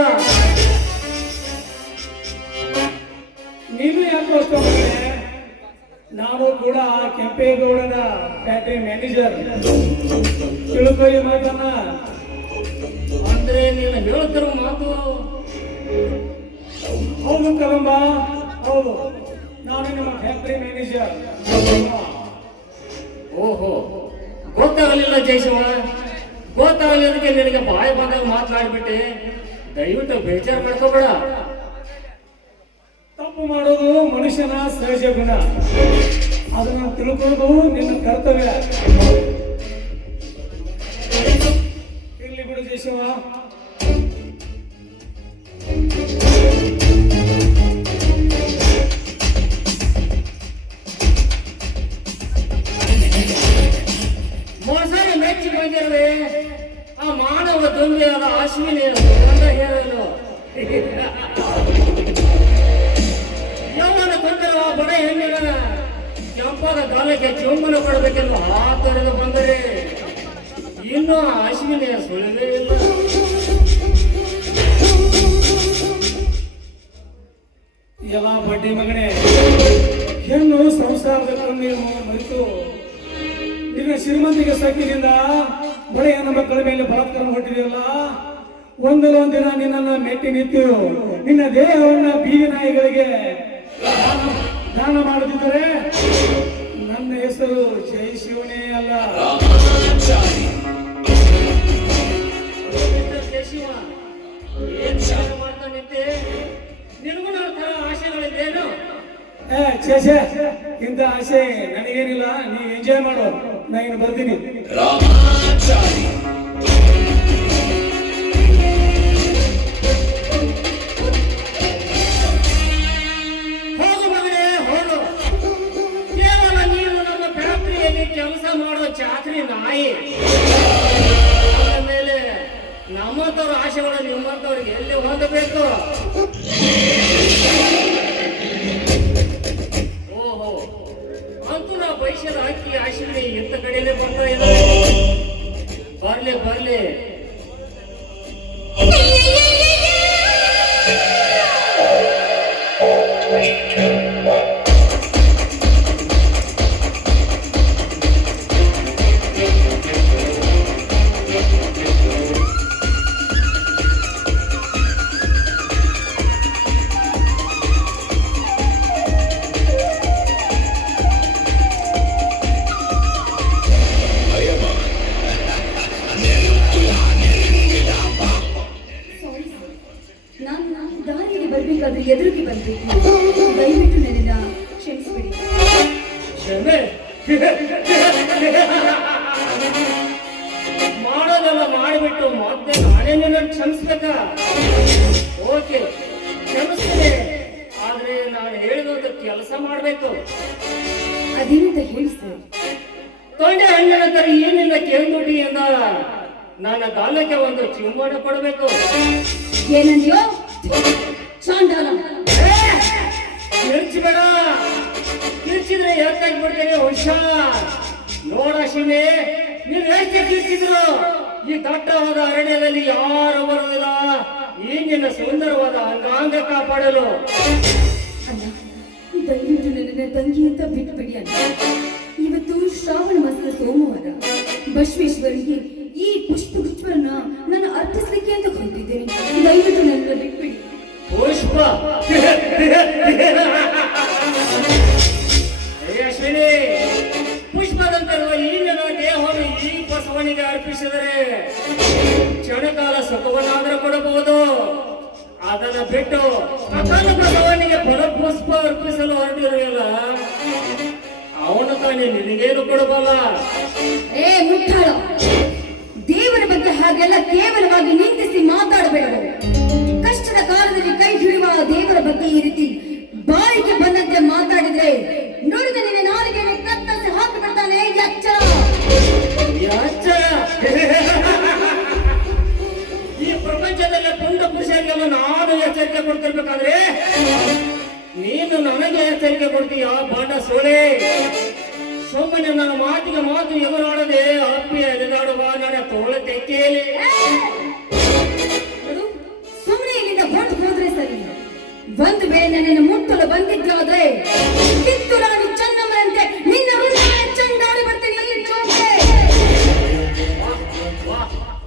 ನೀನು ಯಾಕೆ ಅಷ್ಟು ಮಗನೇ? ನಾನು ಕೂಡ ಆ ಕೆಂಪೇಗೌಡನ ಫ್ಯಾಕ್ಟರಿ ಮ್ಯಾನೇಜರ್. ತಿಳ್ಕೊಳ್ಳಿ ಮಾತನ್ನ. ಅಂದ್ರೆ ನೀನು ಹೇಳುತ್ತಿರುವ ಮಾತು ಹೌದು ಕದಂಬ, ಹೌದು. ನಾನು ನಿಮ್ಮ ಫ್ಯಾಕ್ಟರಿ ಮ್ಯಾನೇಜರ್. ಓಹೋ, ಗೊತ್ತಾಗಲಿಲ್ಲ ಜಯಶಿವ, ಗೊತ್ತಾಗಲಿದ್ದಕ್ಕೆ ನಿನಗೆ ಬಾಯಿ ಬಂದಾಗ ಮಾತನಾಡ್ಬಿಟ್ಟೆ. ದಯವಿಟ್ಟು ಬೇಜಾರು ಮಾಡ್ಕೋಬೇಡ. ತಪ್ಪು ಮಾಡೋದು ಮನುಷ್ಯನ ಸಹಜ ಗುಣ, ಅದನ್ನು ತಿಳ್ಕೊಳ್ಳೋದು ನಿನ್ನ ಕರ್ತವ್ಯ. ಇರ್ಲಿ ಬಿಡು ಜಯಶಿವ. ಮೋಸನ ಮೆಚ್ಚಿ ಬಂದಿರುವೆ ಆ ಮಾನವ ದುಂಬಿಯಾದ ಅಶ್ವಿನಿ ಹೇಳಲು ಯೌವನ ಕೊಂದಿರುವ ಬಡ ಹೆಣ್ಣಿನ ಕೆಂಪಾದ ಕಾಲಕ್ಕೆ ಚುಂಬನ ಕೊಡಬೇಕೆಂದು ಆತರೆದು ಬಂದರೆ ಇನ್ನೂ ಅಶ್ವಿನಿಯ ಸುಳಿವೇ ಇಲ್ಲ. ಎಲ್ಲ ಬಡ್ಡಿ ಮಗನೇ, ಹೆಣ್ಣು ಸಂಸಾರದ ಕಣ್ಣೀರು ಮರೆತು ನಿನ್ನ ಶ್ರೀಮಂತಿಗೆ ಸಕ್ಕಿನಿಂದ ಬಡ ಹೆಣ್ಣು ಮಕ್ಕಳ ಮೇಲೆ ಬಲಾತ್ಕಾರ ಹೊಟ್ಟಿದೆಯಲ್ಲ, ಒಂದಿನ ನಿನ್ನನ್ನು ಮೆಟ್ಟಿ ನಿಂತು ನಿನ್ನ ದೇಹವನ್ನ ಬೀದಿ ನಾಯಿಗಳಿಗೆ ದಾನ ಮಾಡದಿದ್ದರೆ ನನ್ನ ಹೆಸರು ಜಯಶಿವನೇ ಅಲ್ಲ. ಜಯಶಿವ, ಏನ್ ವಿಚಾರ ಮಾಡ್ತಾ ನಿಂತೆ? ನಿನಗೂ ನನ್ನ ತರ ಆಶೆಗಳಿದ್ದೇನು? ಛೇ, ಇಂಥ ಆಸೆ ನನಗೇನಿಲ್ಲ. ನೀವು ಎಂಜಾಯ್ ಮಾಡು, ನಾನು ಬರ್ತೀನಿ. ಹೋಗು ಮಗನೇ, ಹೋಗು. ಕೇವಲ ನೀನು ನಮ್ಮ ಫ್ಯಾಕ್ಟರಿಯಲ್ಲಿ ಕೆಲಸ ಮಾಡುವ ಚಾಕರಿ ನಾಯಿ. ಮೇಲೆ ನಮ್ಮಂತವ್ರ ಆಶೆಗಳು ನಿಮ್ಮಂತವ್ರಿಗೆ ಎಲ್ಲಿ ಹೊಂದಬೇಕು? ಓಹೋ, ಅಂತೂ ನಾವು ಬಯಸಿದ ಅಕ್ಕಿ ಆಶೀರ್ವಾದ ಇಂಥ ಕಡೆಯಲ್ಲೇ ಬರ್ತಾ ಇದ್ದಾರೆ. ಬರ್ಲಿ ಬರ್ಲಿ. ನಾನು ದಾರಿಯಲ್ಲಿ ಬರ್ಬೇಕಾದ್ರೆ ಎದುರಿಗೆ ಬರ್ಬೇಕು. ದಯವಿಟ್ಟು ನನ್ನನ್ನ ಕ್ಷಮಿಸ್ಬಿಡಿ. ಕ್ಷಮೆ ಮಾಡೋದೆಲ್ಲ ಮಾಡಿಬಿಟ್ಟು ಮತ್ತೆ ನಾನೇ ನಿನ್ನ ಕ್ಷಮಿಸ್ಬೇಕ? ಓಕೆ, ಕ್ಷಮಿಸ್ತೇನೆ. ಆದ್ರೆ ನಾನು ಹೇಳಿದಂತ ಕೆಲಸ ಮಾಡ್ಬೇಕು. ಅದೇನಂತ ಹೇಳಿ ಸರ್. ತೊಂಡೆ ಹಣ್ಣಿನ ತರ ಏನಿಲ್ಲ ಕೇಂದುಟಿಯಿಂದ ನನ್ನ ಗಾಲಕ್ಕೆ ಒಂದು ಚುಂಬನ ಕೊಡಬೇಕು. ಏನಂದ್ಯೋ ಚಾಂಡಾಲ? ಕಿರ್ಚಬೇಡ, ಕಿರ್ಚಿದ್ರೆ ಎತ್ತಾಗ್ಬಿಡ್ತೇನೆ. ಹುಷಾರ್ ನೋಡ ಶಿವನೇ, ನೀವು ಎಷ್ಟೇ ಕಿರ್ಚಿದ್ರು ಈ ದಟ್ಟವಾದ ಅರಣ್ಯದಲ್ಲಿ ಯಾರು ಬರೋದಿಲ್ಲ. ಈ ನಿನ್ನ ಸುಂದರವಾದ ಅಂಗಾಂಗ ಕಾಪಾಡಲು. ಅಣ್ಣ ದಯವಿಟ್ಟು ನನ್ನ ತಂಗಿ ಅಂತ ಬಿಟ್ಟುಬಿಡಿ ಅಣ್ಣ. ಇವತ್ತು ಶ್ರಾವಣ ಮಾಸದ ಸೋಮವಾರ ಬಸವೇಶ್ವರಿಗೆ ಈ ಪುಷ್ಪಗುಚ್ಛವನ್ನ ನಾನು ಅರ್ಪಿಸ್ಲಿಕ್ಕೆ ಅಂತ ಹೊರಟಿದ್ದೇನೆ. ದಯವಿಟ್ಟು ನನ್ನ ಬಿಟ್ಬಿಡಿ. ಪುಷ್ಪ ಅಶ್ವಿನಿ, ಪುಷ್ಪದಂತಿರುವ ಈ ನನ್ನ ದೇಹವನ್ನು ಈ ಬಸವನಿಗೆ ಅರ್ಪಿಸಿದರೆ ಕ್ಷಣಕಾಲ ಸುಖವನ್ನಾದರೂ ಕೊಡಬಹುದು. ಅದನ್ನ ಬಿಟ್ಟು ಅಕಾಲ ಬಸವನಿಗೆ ಫಲಪುಷ್ಪ ಅರ್ಪಿಸಲು ಹೊರಟಿರುವಲ್ಲ, ಅವನು ತಾನೇ ನಿನಗೇನು ಕೊಡಬಲ್ಲ. ಏ ಮುಟ್ಟಾಳ, ದೇವರ ಬಗ್ಗೆ ಹಾಗೆಲ್ಲ ಕೇವಲವಾಗಿ ನಿಂದಿಸಿ ಮಾತಾಡಬೇಡ. ಕಷ್ಟದ ಕಾಲದಲ್ಲಿ ಕೈ ಹಿಡಿಯುವ ದೇವರ ಬಗ್ಗೆ ಈ ರೀತಿ ಬಾಯಿಗೆ ಬಂದಂತೆ ಮಾತಾಡಿದ್ರೆ ನೋಡಿದ ನಿನ್ನ ನಾಲಿಗೆ ಕತ್ತರಿಸಿ ಹಾಕಿ ಬಿಡ್ತಾನೆ. ಎಚ್ಚರ ಎಚ್ಚರ. ಈ ಪ್ರಪಂಚದಲ್ಲಿ ಪುಂಡ ಪುರುಷರಿಗೆಲ್ಲ ನಾನು ಎಚ್ಚರಿಕೆ ಕೊಡ್ತಿರ್ಬೇಕಾದ್ರೆ ನೀನು ನನಗೆ ಎಚ್ಚರಿಕೆ ಕೊಡ್ತೀಯ ಬಾಂಡ ಸೋಳೆ. ಸುಮ್ಮನೆ ನನ್ನ ಮಾತಿಗೆ ಮಾತು ಎದುರಾಡದೆ ಅಪ್ಪಿ ಎದುರಾಡುವ ನನ್ನ ತೋಳ ತೆಕ್ಕೆಯಲ್ಲಿ. ಸುಮ್ಮನೆ ಇಲ್ಲಿಂದ ಹೊರಟು ಹೋದ್ರೆ ಸರಿ. ಒಂದು ವೇಳೆ ನನ್ನನ್ನು ಮುಟ್ಟಲು ಬಂದಿದ್ದಾದ್ರೆ ಕಿತ್ತೂರಾಣಿ ಚೆನ್ನಮ್ಮನಂತೆ ನಿನ್ನ ಹೃದಯ ಚಂಡಾಡಿ ಬರ್ತೀನಿ.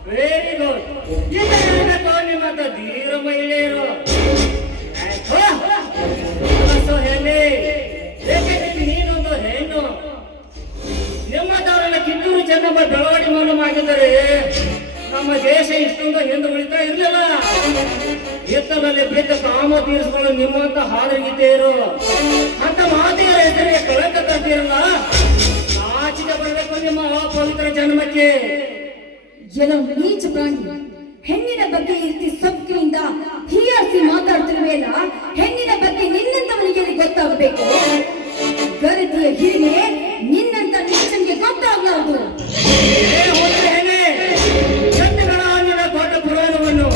Very good. ನಿಮ್ಮ ಧೀರ ಮಹಿಳೆಯರು ನೀನೊಂದು ಹೆಣ್ಣು. ನಿಮ್ಮದವರೆಲ್ಲ ಕಿತ್ತೂರು ಚೆನ್ನಮ್ಮ ಬೆಳವಣಿಗೆ ಮಾಡಿದರೆ ನಮ್ಮ ದೇಶ ಇಷ್ಟೊಂದು ಹಿಂದೆ ಉಳಿತಾ ಇರ್ಲಿಲ್ಲ. ಹಿತ್ತಲಲ್ಲಿ ಬಿದ್ದ ಕಾಮ ತೀರಿಸಿಕೊಂಡು ನಿಮ್ಮಂತ ಹಾದರಿಗಿದ್ದೇರು ಅಂತ ಮಾತಿಗರ ಹೆಸರಿಗೆ ಕಳಂಕ ತರ್ತಿರಲ್ಲ. ನಾಚಿಕೆ ಬರಬೇಕು ನಿಮ್ಮ ಅಪವಿತ್ರ ಜನ್ಮಕ್ಕೆ. ಎಲ್ಲೋ ನೀಚ ಪ್ರಾಣಿ, ಹೆಣ್ಣಿನ ಬಗ್ಗೆ ಈ ರೀತಿ ಸೊಕ್ಕಿನಿಂದ ಹೀಯಾಸಿ ಮಾತಾಡ್ತಿರುವೆಲ್ಲ. ಹೆಣ್ಣಿನ ಬಗ್ಗೆ ನಿನ್ನಂತವನಿಗೆ ಗೊತ್ತಾಗಬೇಕು. ಗರತಿಯ ಹಿರಿಮೆ ನಿನ್ನಂತ ನೀಚನಿಗೆ ಗೊತ್ತಾಗಲಾರದು. ದೊಡ್ಡ ಪುರಾಣವನ್ನು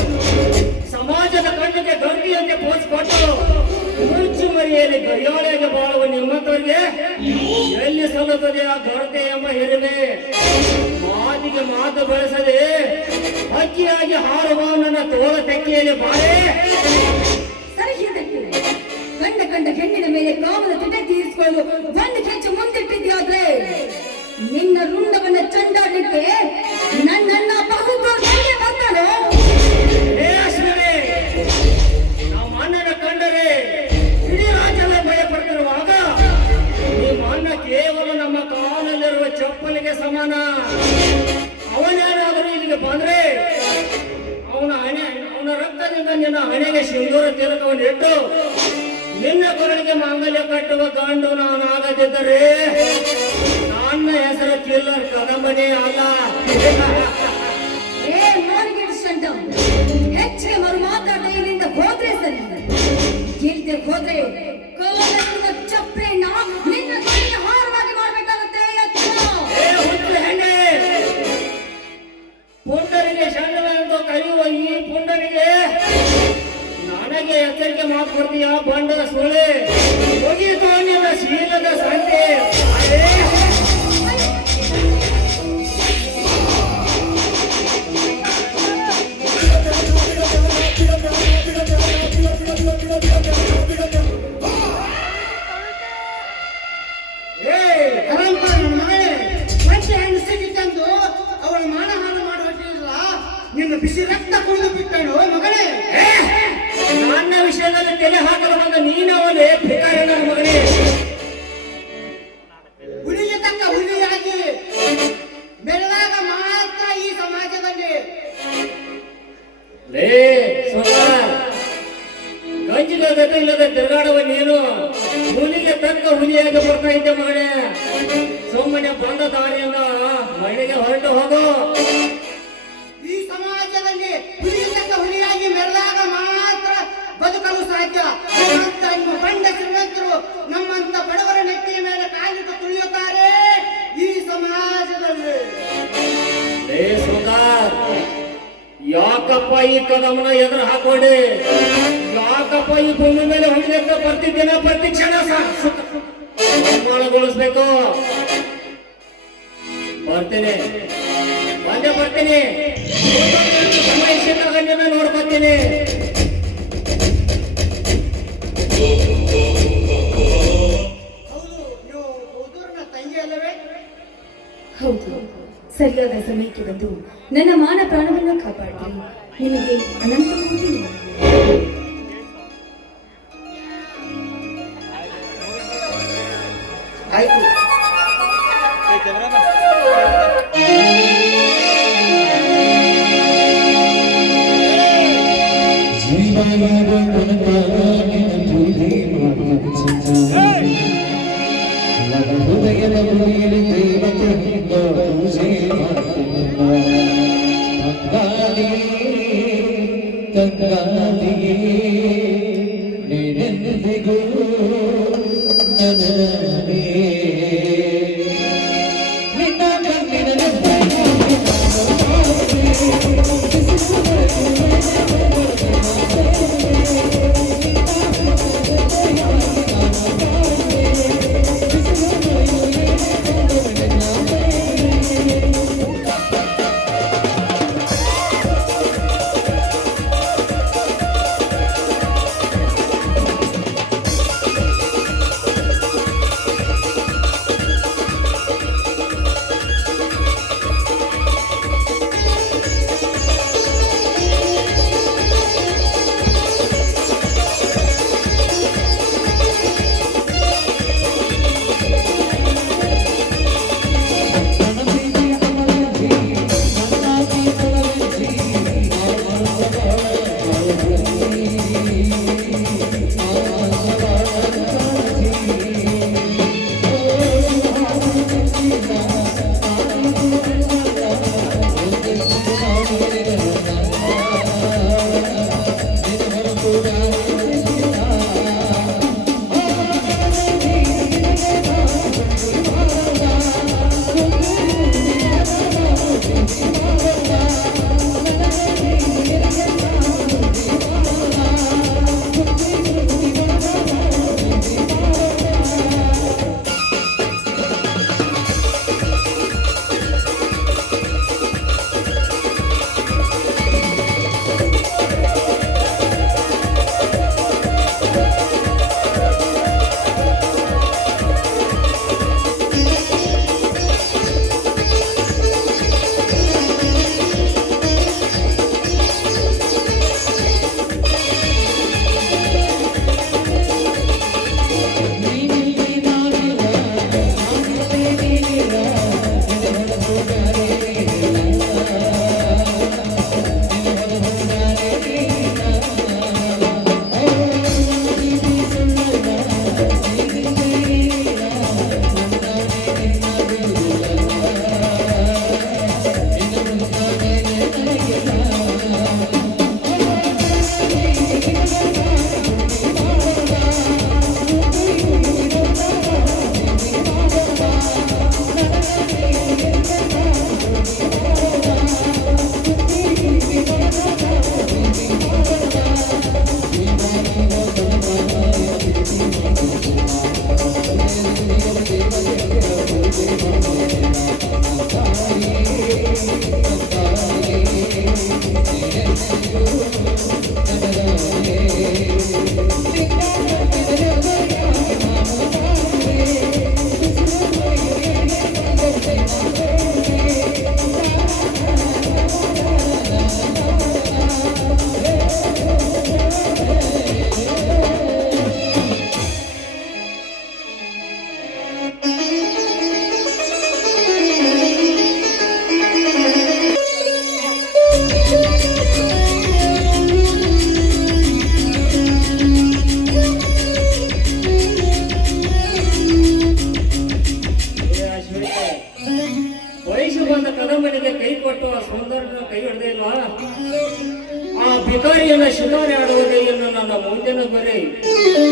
ಸಮಾಜದ ಕಣ್ಣಿಗೆ ಗರ್ಭಿಯಂತೆ ಪೋಷಿಸಿಕೊಟ್ಟು ಮುಚ್ಚು ಮರಿಯಲ್ಲಿ ಗಡಿಯಾಳಿಯಾಗಿ ಬಾಳುವ ನಿಮ್ಮಂತವರಿಗೆ ಎಲ್ಲಿ ಸಲ್ಲುತ್ತದೆ ಆ ಗರತೆ ಎಂಬ ಹಿರಿಮೆ? ಮಾತಿಗೆ ಮಾತು ಬಳಸದೆ ಹಕ್ಕಿಯಾಗಿ ಹಾರುವ ನನ್ನ ತೋಳ ತೆಕ್ಕೆಯಲ್ಲಿ ಬಾಳೆ. ಸರಿ ಇದಕ್ಕೆ ಕಂಡ ಹೆಣ್ಣಿನ ಮೇಲೆ ಕಾಮದ ತಿಟ್ಟೆ ತೀರಿಸಿಕೊಳ್ಳಲು ಒಂದು ಹೆಜ್ಜೆ ಮುಂದಿಟ್ಟಿದ್ಯಾದ್ರೆ ನಿನ್ನ ರುಂಡವನ್ನ ಚಂಡಾಡಲಿಕ್ಕೆ ನನ್ನನ್ನ ಬಹುದೂರ ಬರ್ತಾನೋ. ನಮ್ಮ ಅಣ್ಣನ ಕಂಡರೆ ಇಡೀ ರಾಜ್ಯದ ಭಯ ಪಡ್ತಿರುವಾಗ ನಿಮ್ಮ ಅಣ್ಣ ಕೇವಲ ನಮ್ಮ ಕಾಲಲ್ಲಿರುವ ಚಪ್ಪಲಿಗೆ ಸಮಾನ. ಅವನೇನಾದರೂ ಇಲ್ಲಿಗೆ ಬಂದ್ರೆ ಅವನ ರಕ್ತದಿಂದ ನಿನ್ನ ಹಣೆಗೆ ಸಿಂಧೂರ ತಿಲಕವನ್ನು ಇಟ್ಟು ನಿನ್ನ ಕೊರಳಿಗೆ ಮಾಂಗಲ್ಯ ಕಟ್ಟುವ ಗಂಡು ನಾನಾಗದಿದ್ದರೆ ನನ್ನ ಹೆಸರು ಕಿಲ್ಲರ್ ಕದಂಬನೇ ಅಲ್ಲ. ಹೆಚ್ಚಿಗೆ ಮರು ಮಾತಾಡ ಇಲ್ಲಿಂದ ಹೋದ್ರೆ ಸರಿ. ಇಲ್ಲದೆ ಹೋದ್ರೆ ಕೋಲದಿಂದ ಚಪ್ಪಲಿನ ನಿನ್ನ ಕೈಗೆ ಹಾರವಾಗಿ ಮಾಡಬೇಕಾಗುತ್ತೆ. ಪುಂಡನಿಗೆ ಶರಣವೆಂದು ಕರೆಯುವ ಈ ಪುಂಡನಿಗೆ ನನಗೆ ಎಚ್ಚರಿಕೆ ಮಾತು ಕೊಡ್ತೀಯ ಬಂಡದ ಸುಳ್ಳೆ. ಮುಗಿಯಿತು ನಿನ್ನ ಶೀಲದ ಸಂತೆ. ನಿನ್ನ ಬಿಸಿ ರಕ್ತ ಕುಡಿದು ಬಿಟ್ಟಳು ಮಗಳೇ. ನನ್ನ ವಿಷಯದಲ್ಲಿ ತಲೆ ಹಾಕಲು ಬಂದ ನೀನವನೇ ಭಿಕಾರಿನ ಮಗನೇ. ಹುಲಿಗೆ ತಕ್ಕ ಹುಲಿಯಾಗಿ ಬೆಳೆದಾಗ ಮಾತ್ರ ಈ ಸಮಾಜದಲ್ಲಿ ಗಂಜಿದ ಗತಿ ಇಲ್ಲದೆ ತಿರುಗಾಡುವ ನೀನು ಹುಲಿಗೆ ತಕ್ಕ ಹುಲಿಯಾಗಿ ಬರ್ತಾ ಇದ್ದೆ ಮಗನೇ. ಸುಮ್ಮನೆ ಬಂದ ದಾರಿಯಿಂದ ಮನೆಗೆ ಹೊರಟು ಹೋಗು. ಈ ಸಮಾಜದಲ್ಲಿ ಹುಲಿಗೆ ತಕ್ಕ ಹುಲಿಯಾಗಿ ಮೆರೆದಾಗ ಮಾತ್ರ ಬದುಕಲು ಸಾಧ್ಯ. ನಮ್ಮಂತ ನಿಮ್ಮ ಬಂಡ ಶ್ರೀಮಂತರು ನಮ್ಮಂತ ಬಡವರ ನೆತ್ತಿಯ ಮೇಲೆ ಕಾಲಿಟ್ಟು ತುಳಿಯುತ್ತಾರೆ ಈ ಸಮಾಜದಲ್ಲಿ. ಯಾಕಪ್ಪ ಈ ಕದಮನ ಎದುರು ಹಾಕೊಂಡೆ? ಯಾಕಪ್ಪ ಈ ಭೂಮಿ ಮೇಲೆ ಹೊಡೆದ ಬರ್ತಿದ್ದೇನೆ ಪ್ರತಿ ಕ್ಷಣ ಸನ್ಮಾನಗೊಳಿಸ್ಬೇಕು? ಬರ್ತೇನೆ, ಬಂದೇ ಬರ್ತೀನಿ. ಸಮಯ ಸಿಕ್ಕಾಗ ನೋಡ್ಕೊತೀನಿ. ಸಮಯಕ್ಕೆ ಬಂದು ನನ್ನ ಮಾನ ಪ್ರಾಣವನ್ನ ಕಾಪಾಡಿದ್ರಿ. ನಿಮಗೆ ಅನಂತ ಕೋಟಿ ನಮನಗಳು. ಆಯ್ತು. ಹೃದಯದ ಗುರಿಯಲ್ಲಿ ದೇವತೆಯಿಂದ ಪೂಜೆ ತಂಗಾಲಿಯೇ ನೀನೆಂದಿಗೂ ನನಗೆ ನಿನ್ನ ಕಣ್ಣಿನ ಭಿಕಾರಿಯನ್ನ ಶಿಕಾರಿ ಆಡುವ ಕೈಯನ್ನು ನನ್ನ ಮುಂದಿನ ಬರೀ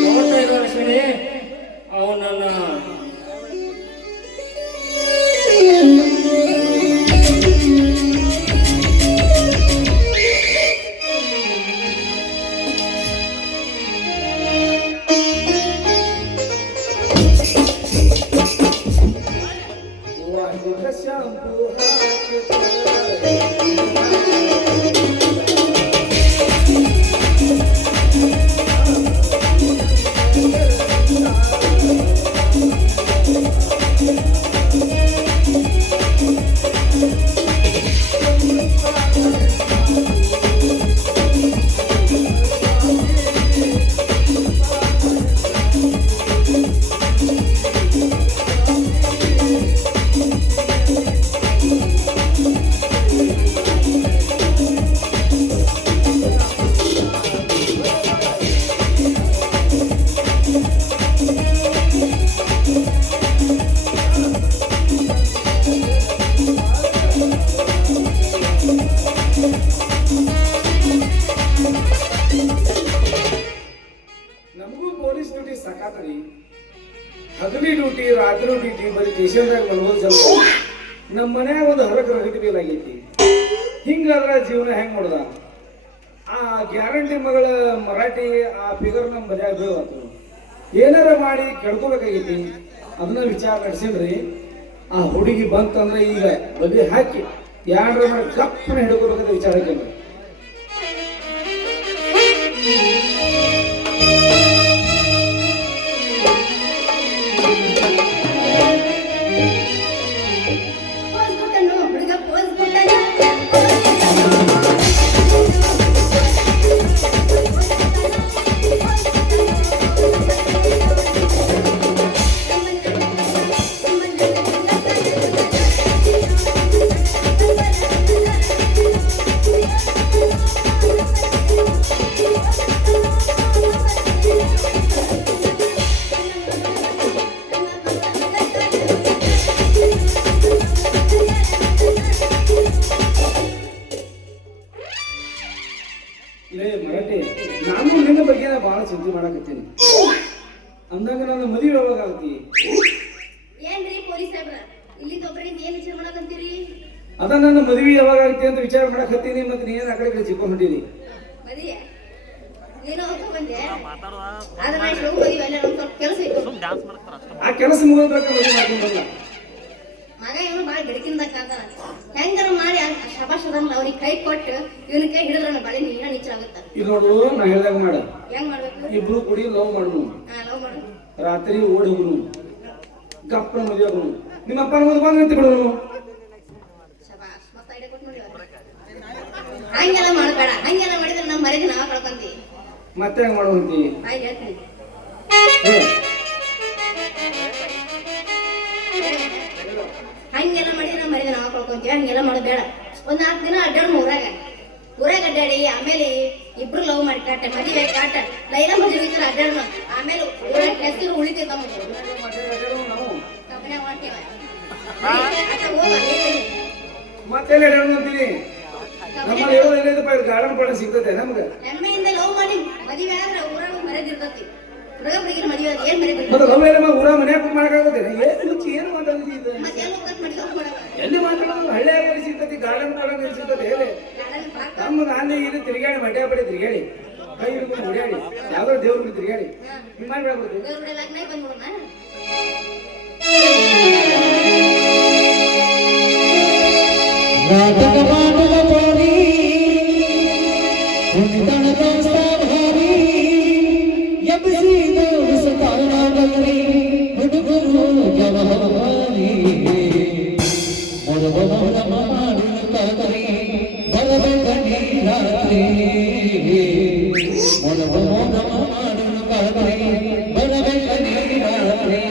ನೋಡ್ತಾ ಇದ್ದಾರೆ ಶಿಣೆ ಅವನನ್ನ ಬರೀ ಸ್ಟೇಷನ್ದಾಗ ಬರ್ಬೋದು ಜನ ನಮ್ಮ ಮನ್ಯಾಗ ಒಂದು ಹರಕ ರಗಟಿ ಬೇಲ್ ಆಗೈತಿ ಹಿಂಗಾದ್ರೆ ಜೀವನ ಹೆಂಗ್ ಮಾಡೋದ ಆ ಗ್ಯಾರಂಟಿ ಮಗಳ ಮರಾಠಿ ಆ ಫಿಗರ್ ನಮ್ಮ ಮನ್ಯಾಗ ಬೀಳತ್ತು ಏನಾರ ಮಾಡಿ ಕೆಡ್ಕೋಬೇಕಾಗೈತಿ ಅದನ್ನ ವಿಚಾರ ನಡೆಸಿದ್ರಿ ಆ ಹುಡುಗಿ ಬಂತಂದ್ರೆ ಈಗ ಬದಿ ಹಾಕಿ ಯಾರ ಮಾಡಿ ಕಪ್ಪನ ಹಿಡ್ಕೋಬೇಕಂತ ವಿಚಾರ ಹಾಕಿದ್ರಿ ಪೋಸ್ ಕೊಟ್ಟನು ಹುಡುಗ ಪೋಸ್ ಕೊಟ್ಟನು ಲೇ ಮರಾಠಿ ನಾನು ನಿನ್ನ ಬಗ್ಗೆ ಬಹಳ ಚಿಂತೆ ಮಾಡಕತ್ತೀನಿ ಅಂದಾಗ ನನ್ನ ಮದುವೆ ಯಾವಾಗ ಆಗ್ತಿ ಏನ್ರಿ ಪೊಲೀಸ್ ಸಾಹೇಬ್ರ ಇಲ್ಲಿ ಒಬ್ಬರಿಂದ ಏನ್ ವಿಚಾರ ಮಾಡಕಂತೀರಿ ಅದ ನನ್ನ ಮದುವೆ ಯಾವಾಗ ಆಗ್ತಿ ಅಂತ ವಿಚಾರ ಮಾಡಕತ್ತೀನಿ ಮತ್ತೆ ನೀನು ಆ ಕಡೆ ಚಿಕ್ಕೊಂಡು ಹೊಂಟೀನಿ ಮದಿಯ ನೀನು ಹೋಗ್ತಾ ಬಂದೆ ಆದ್ರೆ ನಾನು ಹೋಗಿ ಮದುವೆ ಅಲ್ಲ ಒಂದು ಸ್ವಲ್ಪ ಕೆಲಸ ಇತ್ತು ಆ ಕೆಲಸ ಮುಗಿದ ಮದುವೆ ಮಾಡ್ಕೊಂಡು ಬಂದ ಮಗ ಇವನು ಭಾಳ ಬೆಳಕಿಂದ ಕಾಂತಾನ ಹೆಂಗಾರ ಮಾಡಿ ಶಬಾಷ್ ಅದನ್ನ ಅವ್ರಿಗೆ ಕೈ ಕೊಟ್ಟು ಇವನ ಕೈ ಹಿಡಿದ್ರೆ ಬಳಿ ನೀರ ನಿಚ್ಚಲಾಗುತ್ತ ಇದು ನೋಡು ನಾ ಹೇಳ್ದಾಗ ಮಾಡ ಹೆಂಗ್ ಮಾಡ್ಬೇಕು ಇಬ್ರು ಕುಡಿ ಲವ್ ಮಾಡೋಣ ಲವ್ ಮಾಡು ರಾತ್ರಿ ಓಡಿ ಹೋಗುನು ಗಪ್ಪನ ಮದುವೆ ಆಗೋನು ನಿಮ್ಮ ಅಪ್ಪನ ಮದುವೆ ಬಂದು ನಿಂತು ಬಿಡೋನು ಶಬಾಷ್ ಮತ್ತೆ ಐಡಿಯಾ ಕೊಟ್ಟು ನೋಡಿ ಹಂಗೆಲ್ಲ ಮಾಡಬೇಡ ಹಂಗೆಲ್ಲ ಮಾಡಿದ್ರೆ ನಮ್ಮ ಮರ್ಯಾದೆ ನಾವ ಕಳ್ಕೊಂತೀವಿ ಮತ್ತೆ ಹೆಂಗ್ ಮಾಡುವಂತಿ ಆಯ್ತು ಹೇಳ್ತೀನಿ ಹಂಗೆಲ್ಲ ಮಾಡಿದ್ರೆ ನಮ್ಮ ಮರ್ಯಾದೆ ನಾವ ಕಳ್ಕೊಂತೀವಿ ಹಂಗೆಲ್ಲ ಮಾಡೋದು ಬೇಡ ಒಂದ್ 4 ದಿನ ಅಡ್ಡಾಡ ಊರಾಗ ಅಡ್ಡಾಡಿ ಆಮೇಲೆ ಇಬ್ರು ಲವ್ ಮಾಡಿ ಕಾಟ ಮದುವೆ ಕಾಟ ಲೈಲ ಮದುವೆ ವಿಚಾರ ಅಡ್ಡಾಡೋಣ ಆಮೇಲೆ ಊರಾಗ ಹೆಸರು ಉಳಿತೈತ ನಾವು ಕಬ್ಬನ್ಯಾಗ ಮಾಡ್ತೇವ ಮತ್ತೆ ಅಂತೀನಿ ನಮ್ಮಲ್ಲಿ ಇರೋದು ಗಾರ್ಡನ್ ಪಾಡ ಸಿಗ್ತದೆ ನಮ್ಗೆ ಹೆಮ್ಮೆಯಿಂದ ಲವ್ ಮಾಡಿ ಮದುವೆ ಆದ್ರೆ ಊರಾಗ ಮರ್ಯಾದೆ ಇರ್ತೈತಿ ಹುಡುಗ ಹುಡುಗಿನ ಮದುವೆ ಆದ್ರೆ ಏನ್ ಮರ್ಯಾದೆ ಮತ್ತೆ ಲವ್ ಎಲ್ಲ ಊರ ಮನ್ಯಾಗ ಕೂತ್ ಮಾಡಕ್ಕಾಗುತ್ತೆ ಏನು ಮಾತಾಡ್ತಿ ಇದು ಮತ್ತೆ ಎಲ್ಲ ಹೋಗತ್ ಮಾಡಿ ಲವ್ ಮಾಡಕ ಎಲ್ಲಿ ಮಾತಾಡೋದು ಹಳ್ಳಿಯಾಗ ಸಿಗ್ತತಿ ಗಾರ್ಡನ್ ಪಾಡ ಸಿಗ್ತದೆ ಹೇಳಿ ನಮ್ಮ ನಾನೇ ಇಲ್ಲಿ ತಿರುಗಾಡಿ ಮಂಡ್ಯ ಪಡಿ ತಿರುಗಾಡಿ ಕೈ ಹಿಡ್ಕೊಂಡು ಓಡಾಡಿ ಯಾವ್ದಾರು ದೇವ್ರಿಗೆ ತಿರುಗಾಡಿ ನಿಮ್ಮ ಮಾಡ್ಬಿಡ್ಬೇಕು ದೇವ್ರ ಲಗ್ನ ಬಂದ್ಬಿಡೋಣ ನಾಟಕ ಮಾಡುವ ಬೋರಿ ಕುಣಿತಣದ ಭಾರಿ ಎಬ್ಬಿಸಿದ ಕಾರಣದಲ್ಲಿ ಹುಡುಗರು ಜವಾರಿ ಮೊದಲ ಮಾಡಿದ ಕಾಕರಿ ಬರಬೇಕಿ ರಾತ್ರಿ ಮೊದಲ ಮಾಡಿದ ಕಾಕರಿ ಬರಬೇಕಿ ರಾತ್ರಿ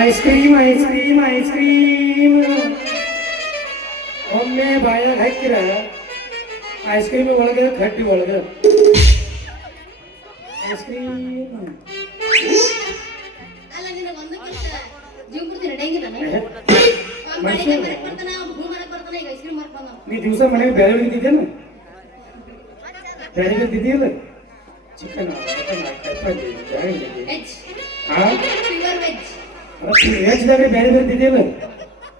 ice cream ice cream ice cream ಒಮ್ಮೆ ಬಾಯಾಗ ಹಾಕಿರ ಐಸ್ ಕ್ರೀಮ್ ಒಳಗೆ ಕಟ್ಟಿ ಒಳಗೆ ಐಸ್ ಕ್ರೀಮ್ ಅಲ್ಲ ನಿನಗೆ ಒಂದಕ್ಕಿಂತ ಜೀವ ಪೂರ್ತಿ ನಡೆಯಂಗಿಲ್ಲ ಮನುಷ್ಯ ಬರ್ತಾನ ಹೂ ಮಾಡಕ್ ಬರ್ತಾನ ಈಗ ಐಸ್ ಕ್ರೀಮ್ ಮಾಡ್ತಾನ ನೀ ದಿವಸ ಮನೆಗೆ ಬೇರೆ ಬಿದ್ದಿದ್ದೇನು ಬೇರೆ ಬಿದ್ದಿದ್ದಿಲ್ಲ ಚಿಕನ್ ವೆಜ್ ಹಾ ಪ್ಯೂರ್ ವೆಜ್ ವೆಜ್ದಾಗ ಬೇರೆ ಬೇರೆ ಬಿದ್ದಿಲ್ಲ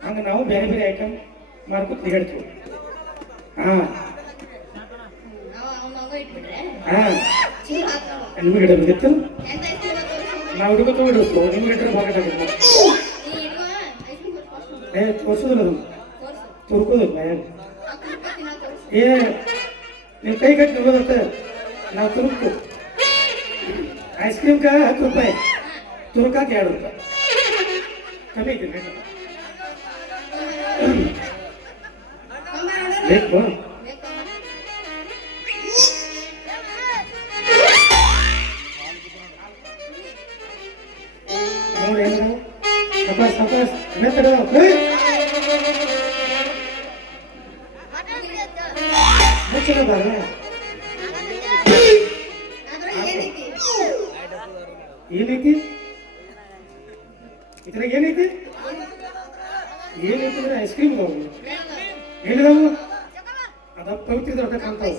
ಹಂಗೆ ನಾವು ಬೇರೆ ಬೇರೆ ಐಟಮ್ ಮಾಡ್ಕೊತ ತಿಗಾಡ್ತೀವಿ ಹಾ ಅವ್ನ ಇಟ್ಬಿಟ್ರೆ ಹಾ ಚಿಗುರು ಹಾಕ್ತಾವ ನಿಮ್ಗೆ ಗಿಡ ಬಿದ್ದಿತ್ತು ಎಂತ ಐಸ್ ಕ್ರೀಮ್ ನಾವು ಹುಡುಗತ್ತು ಹಿಡಿಸ್ತು ನಿಮ್ಗೆ ಗಿಟ್ರೆ ಬಾಕಟಾಗುತ್ತೆ ನೀ ಇಡುವ ಐಸ್ ಕ್ರೀಮ್ ತೋರಿಸು ಏ ತೋರ್ಸೋದಿಲ್ಲ ಅದು ತುರ್ಕೋದಿಲ್ಲ ಏ ನೀವು ಕೈ ಕಟ್ಟಿ ಹೋಗೋದತ್ತ ನಾವು ತುರುಕ್ತು ಐಸ್ ಕ್ರೀಮ್ಗ 10 ರೂಪಾಯಿ ತುರುಕಾಕ 2 ರೂಪಾಯಿ ಕಮ್ಮಿ ಐತಿ ರೇಟ್ ಬೇಕು ನೋಡಿ ಏನು ತಪಾಸ್ ತಪಾಸ್ ಮೆತ್ತಗ ಮುಚ್ಚಲ ಬಾರ ಏನೈತಿ ಇದ್ರಾಗ ಏನೈತಿ ಏನೈತಿ ಅಂದ್ರೆ ಐಸ್ ಕ್ರೀಮ್ ಅದಾವು ಏನಿದಾವು ಅದ ಪವಿತ್ರ ದೊಡ್ಡ ಕಾಣ್ತಾವ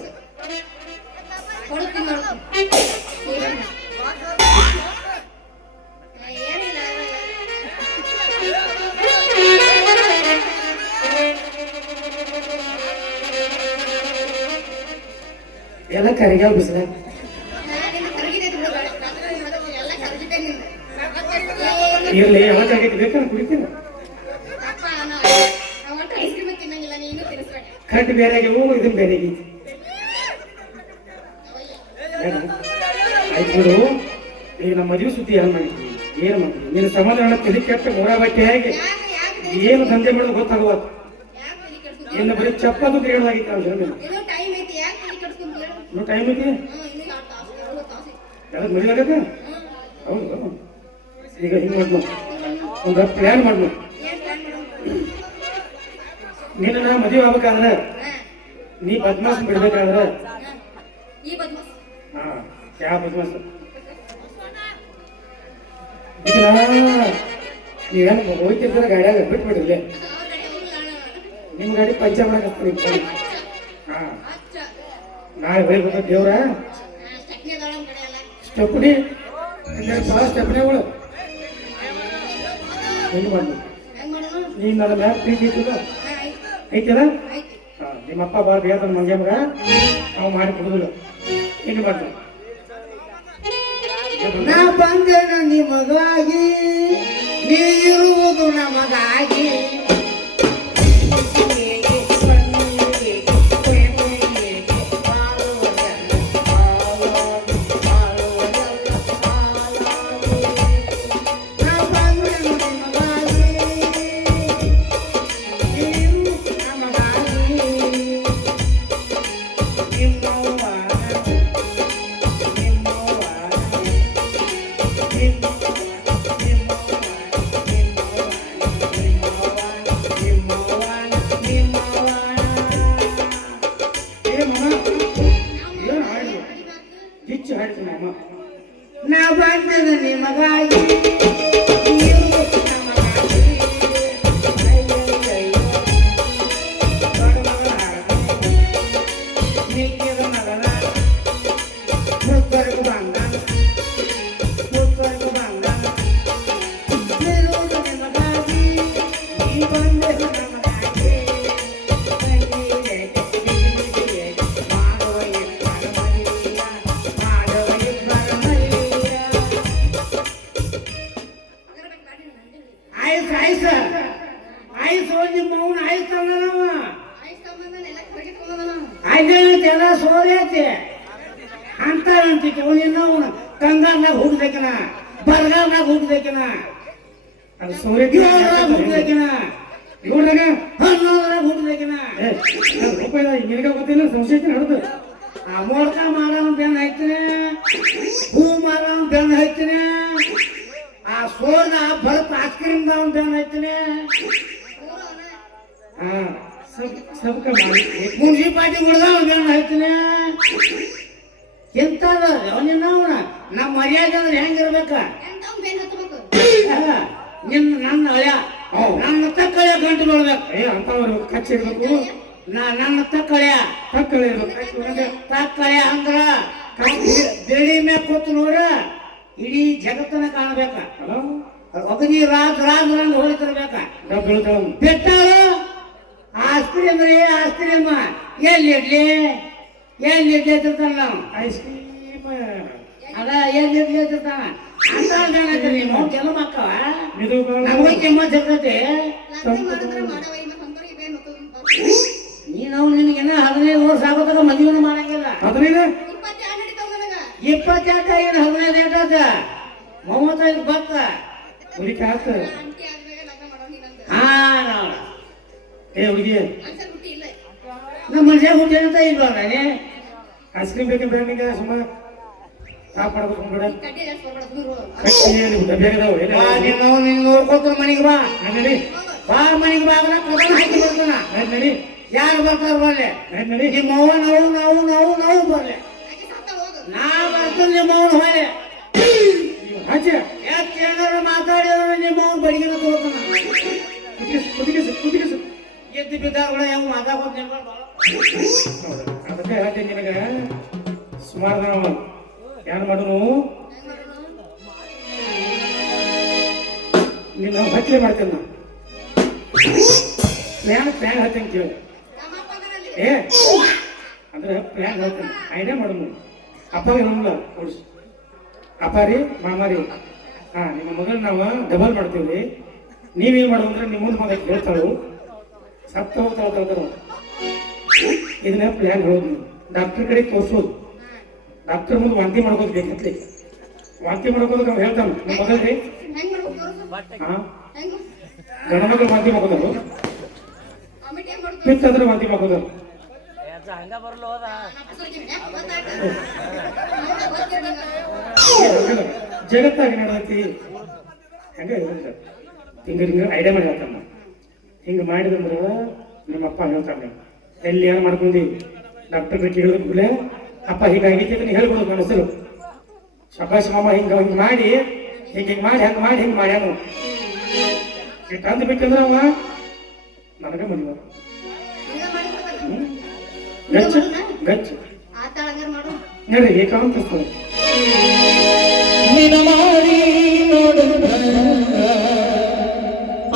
ಎಲ್ಲ ಕರಿಗಾವ್ ಬಿಸಿಲ ಇರ್ಲಿ ಎಲ್ಲ ಕರಿಗೈತಿ ಬೇಕಾದ್ರೆ ಕುಡಿತೀನಿ ಕಟ್ಟು ಬೇರೆ ಆಗ್ಯಾವು ಇದನ್ನ ಬೇರೆ ಆಗೈತಿ ಆಯ್ತು ಬಿಡು ಈಗ ನಮ್ಮ ಮದುವೆ ಸುದ್ದಿ ಏನು ಮಾಡಿದ್ವಿ ಏನು ಮಾಡ್ತೀವಿ ನಿನ್ನ ಸಮಾಧಾನ ತಲೆ ಕೆಟ್ಟ ಮೂರ ಬಟ್ಟೆ ಹೇಗೆ ಏನು ದಂಧೆ ಮಾಡೋದು ಗೊತ್ತಾಗುವ ಇನ್ನು ಬರೀ ಚಪ್ಪದು ಹೇಳಲಾಗಿತ್ತು ಅವ್ರು ಇನ್ನೂ ಟೈಮ್ ಐತಿ ಯಾವ್ದು ಮದುವೆ ಆಗತ್ತೆ ಹೌದು ಈಗ ಹಿಂಗೆ ಮಾಡ್ಬೋದು ಒಂದು ಪ್ಲ್ಯಾನ್ ಮಾಡ್ಬೋದು ನಿನ್ನ ನಾ ಮದುವೆ ಆಗ್ಬೇಕಾದ್ರೆ ನೀ ಬದ್ಮಾಸ್ ಬಿಡ್ಬೇಕಾದ್ರೆ ಹಾ ಯಾವ ಬದ್ಮಾಸ್ ಈಗ ನೀವೇನು ಹೋಗ್ತಿರ್ತಾರೆ ಗಾಡಿಯಾಗ ಬಿಟ್ಬಿಡ್ರಿ ನಿಮ್ಮ ಗಾಡಿ ಪಂಚರ್ ಮಾಡಕ್ಕೆ ಹಾ ನಾಳೆ ಹೋಗ್ಬೇಕು ದೇವ್ರ ಸ್ಟೆಪ್ನಿ ಭಾಳ ಸ್ಟೆಪ್ನಿಗಳು ಹೆಂಗೆ ಮಾಡ್ಬೇಕು ನೀನು ನನ್ನ ಮ್ಯಾಪ್ ಪ್ರೀತಿ ಐತದ ಐತಲ್ಲ ಹಾಂ ನಿಮ್ಮಪ್ಪ ಭಾಳ ಬೇಡ ಮಂಗೆ ಮಗ ನಾವು ಮಾಡಿ ಕೊಡುದಿಲ್ಲ ಹೆಂಗೆ ಮಾಡ್ಬೇಕು ನಾ ಬಂದೇನ ನಿಮಗಾಗಿ ನೀ ಇರುವುದು ನಮಗಾಗಿ ಹೆಚ್ಚು ಹಾಡ್ತೀನಿ ಅಮ್ಮ ನಾ ಬಂದೇನ ನಿಮಗಾಗಿ ಜನ ಸೋರೈತಿ ಅಂತ ಅಂತಿಕೆ ಅವನು ಕಂಗಾರ್ನಾಗ ಹುಡ್ಬೇಕಿನ ಬರಗಾರ್ನಾಗ ಹುಡ್ಬೇಕಿನ ಅದು ಸೌರ್ಯ ಹುಡ್ಬೇಕಿನ ಇವ್ರಾಗ 11 ಹುಡ್ಬೇಕಿನ ರೂಪಾಯಿ ನಿನಗ ಗೊತ್ತಿಲ್ಲ ಸಂಶಯ ನಡೆದು ಆ ಮೋಡ್ಕ ಮಾರವ ಬೆನ್ನ ಹೈತೀನಿ ಹೂ ಮಾರವ ಬೆನ್ನ ಹೈತೀನಿ ಆ ಸೋದ ಬರತ್ ಐಸ್ ಕ್ರೀಮ್ ಸಬ್ಕ ಮಾಡಿ ಮುನ್ಸಿಪಾಲ್ಟಿ ಹುಡ್ದಾವ ಬೇಡ ಹೇಳ್ತೀನಿ ಎಂತದ ಅವನಿನ ಅವನ ನಮ್ಮ ಮರ್ಯಾದೆ ಅಂದ್ರೆ ಹೆಂಗಿರ್ಬೇಕ ಎಂತವ್ನ್ ಬೇನ್ ಹತ್ಬೇಕು ನನ್ನ ಹಳೆಯ ನನ್ನ ತಕ್ಕಳೆಯ ಗಂಟು ನೋಡ್ಬೇಕು ಏ ಅಂತವ್ರು ಕಚ್ಚಿ ಇರ್ಬೇಕು ನನ್ನ ತಕ್ಕಳೆಯ ತಕ್ಕಳೆ ಇರ್ಬೇಕು ತಕ್ಕಳೆಯ ಅಂದ್ರ ಬೆಳಿ ಮ್ಯಾಗ ಕೂತು ನೋಡ್ರ ಇಡೀ ಜಗತ್ತನ್ನ ಕಾಣಬೇಕ ಅಗದಿ ರಾಜರಂಗ್ ಹೊಳಿತಿರ್ಬೇಕ ಬೆಟ್ಟಾಳು ಆಸ್ತಿ ಅಂದ್ರೆ ಆಸ್ತಿ ಅಮ್ಮ ಎಲ್ಲಿಡ್ಲಿ ಎಲ್ಲಿರ್ತಾನ ನಾವು ಐಸ್ ಕ್ರೀಮ್ ಅದ ಎಲ್ಲಿರ್ತಾನ ಅಂತ ನೀವು ಕೆಲವು ಮಕ್ಕವ ಇದು ನಮಗೆ ಕೆಮ್ಮತ್ ಇರ್ತೈತಿ ಲಗ್ನ ಮಾಡಿದ್ರೆ ಮಾಡವ ಇನ್ನ ಸಂತರಿಗೆ ಬೇನ್ ಹತ್ತೋದು ನೀನು ನಿನಗೇನ 15 ವರ್ಷ ಆಗೋದಾಗ ಮದುವೆ ಮಾಡಂಗಿಲ್ಲ 15 22 ನಡೀತಾವ ನನಗ 22 ಏನು 15 ಏಟಾದ 35 ಬತ್ತ ಹುಡುಕಿ ಆತ ಅಂಟಿ ಆದ್ಮೇಲೆ ಲಗ್ನ ಮಾಡೋಂಗಿಲ್ಲ ಹಾ ನೋಡ ಏ ಹುಡುಗಿ ಅನ್ಸರ್ ಹುಟ್ಟಿ ಇಲ್ಲ ನಮ್ಮ ಮನುಷ್ಯ ಹುಟ್ಟಿ ಅಂತ ಇಲ್ವಾ ನಾನೇ ಐಸ್ ಕ್ರೀಮ್ ಬೇಕೆ ಬೇಡ ಸುಮ್ಮ ಸಾಪ್ ಮಾಡ್ಬೇಕು ಬಿಡ ಕಡ್ಡಿ ಜಾಸ್ತಿ ಬರ್ಬೇಡ ದೂರ ಬೇಗದಾವ ಬಾ ನೀನು ನೋಡ್ಕೊತ ಮನೆಗೆ ಬಾ ನಡಿ ಬಾ ಮನೆಗೆ ಬಾ ಅಂದ್ರೆ ಕದನ ಹಾಕಿ ಬರ್ತಾನ ನಡಿ ಯಾರು ಬರ್ತಾರ ಬರ್ಲಿ ನಡಿ ನಿಮ್ಮ ಅವ್ವ ನಾವು ಬರ್ಲಿ ಆಕೆ ಸತ್ತ ಹೋಗು ನಾ ಬರ್ತೀನಿ ನಿಮ್ಮ ಅವ್ನ ಹೊಳೆ ಆಚೆ ಏನಾರು ಮಾತಾಡಿದ್ರೆ ನಿಮ್ಮ ಅವ್ನ ಬಡಿಗೆನ ತಗೋತಾನ ಕುದಿಗಿಸು ಎದ್ದು ಬಿದ್ದಾಗಳ ಯಾವ ಮಾತಾಡ್ಕೊತ ನಿಲ್ಬಾರ್ದು ಅದಕ್ಕೆ ಹೇಳ್ತೀನಿ ನಿನಗ ಸುಮಾರು ನಾವು ಏನು ಮಾಡೋನು ನಿನ್ನ ಹಚ್ಚಲೆ ಮಾಡ್ತೇನೆ ನಾನು ಪ್ಲ್ಯಾನ್ ಹೇಳ್ತೇನೆ ಕೇಳಿ ನಮ್ಮ ಅಪ್ಪ ಅದರಲ್ಲಿ ಏ ಅಂದ್ರೆ ಪ್ಲ್ಯಾನ್ ಹೇಳ್ತೇನೆ ಐಡಿಯಾ ಮಾಡೋನು ಅಪ್ಪ ಇರೋಲ್ಲ ಕೊಡ್ಸು ಅಪ್ಪ ರೀ ಮಾಮ ರೀ ಹಾಂ ನಿಮ್ಮ ಮಗನ ನಾವು ಡಬಲ್ ಮಾಡ್ತೀವಿ ನೀವೇನು ಮಾಡೋದು ಅಂದ್ರೆ ನಿಮ್ಮ ಮುಂದೆ ಮಗ ಹೇಳ್ತಾಳು ಸತ್ತ ಹೋಗ್ತಾಳ ಇದನ್ನ ಪ್ಲ್ಯಾನ್ ಹೇಳೋದು ನೀವು ಡಾಕ್ಟರ್ ಕಡೆ ತೋರಿಸೋದು ಡಾಕ್ಟರ್ ಮುಂದೆ ವಾಂತಿ ಮಾಡ್ಕೋದು ಬೇಕಂತಲಿ ವಾಂತಿ ಮಾಡ್ಕೋದು ನಾವು ಹೇಳ್ತಾನೆ ನಮ್ಮ ಮಗಲ್ರಿ ಹೆಂಗ್ ಮಾಡ್ಬೇಕು ತೋರ್ಸು ಹಾಂ ಹೆಂಗ್ ಗಂಡ ಮಕ್ಕಳು ವಾಂತಿ ಮಾಡ್ಕೋದಾರು ಅಮಿಟ್ ಹೆಂಗ್ ಮಾಡ್ಬೇಕು ಪಿತ್ ಅಂದ್ರೆ ವಾಂತಿ ಮಾಡ್ಕೋದಾರು ಜಗತ್ತಾಗಿ ನಡೆದೈತಿ ಹಂಗೆ ಹಿಂಗೆ ಐಡಿಯಾ ಮಾಡಿ ಹೇಳ್ತಾನ ಹಿಂಗೆ ಮಾಡಿದಂದ್ರೆ ನಿಮ್ಮ ಅಪ್ಪ ಹೇಳ್ತಾನೆ ಎಲ್ಲಿ ಏನು ಮಾಡ್ಕೊಂಡಿ ಡಾಕ್ಟರ್ ಕೇಳಿದ್ರೆ ಅಪ್ಪ ಹೀಗಾಗಿತ್ತು ಅಂತ ಹೇಳ್ಬೋದು ನನ್ನ ಹೆಸರು ಶಬಾಷ್ ಮಾಮ ಹಿಂಗೆ ಮಾಡಿ ಹಿಂಗೆ ಮಾಡಿ ಹಿಂಗೆ ಮಾಡ್ಯಾನು ಇಟ್ಟು ಅಂದು ಬಿಟ್ಟಂದ್ರೆ ಅವ ನನಗೆ ಮದುವೆ ಗಚ್ಚ ಗಚ್ಚ ಆತಾಳ ಹಂಗಾರ ಮಾಡು ನೋಡ್ರಿ ಏಕಾಂತ ನಿನ ಮಾಡಿ ನೋಡುತ್ತ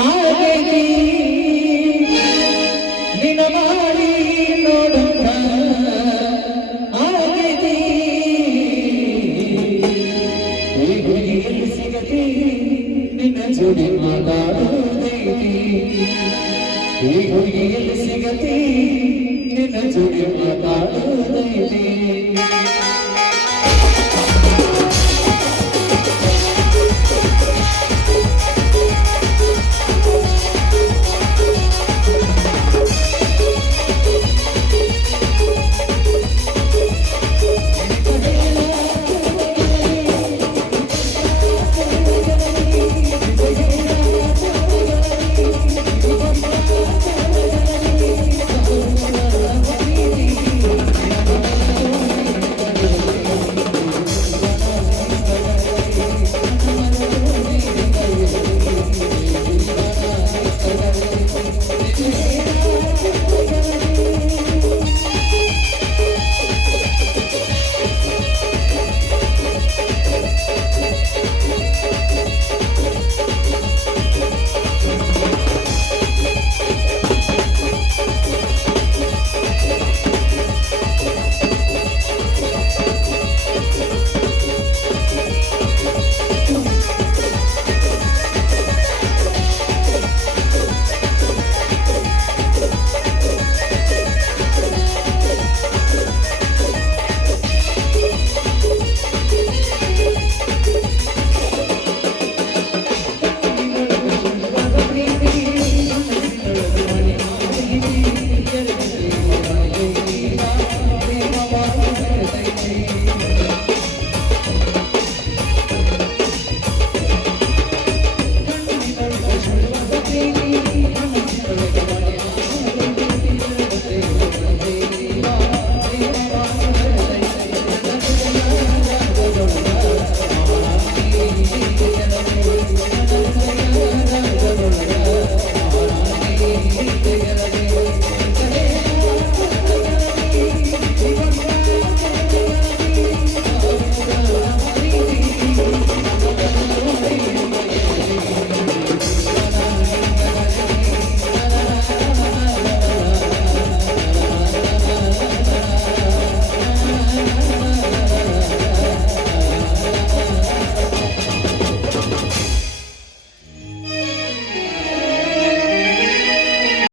ಆಗೈತಿ ನಿನ ಮಾಡಿ ನೋಡುತ್ತ ಆಗೈತಿ ಈ ಹುಡುಗಿಯಲ್ಲಿ ಸಿಗತಿ ನಿನ್ನ ಜೋಡಿ ಮಾತಾಡುವುದೈತಿ ಈ ಹುಡುಗಿಯಲ್ಲಿ ಸಿಗತಿ ನಿನ್ನ ಜೋಡಿ ಮಾತಾಡುವುದೈತಿ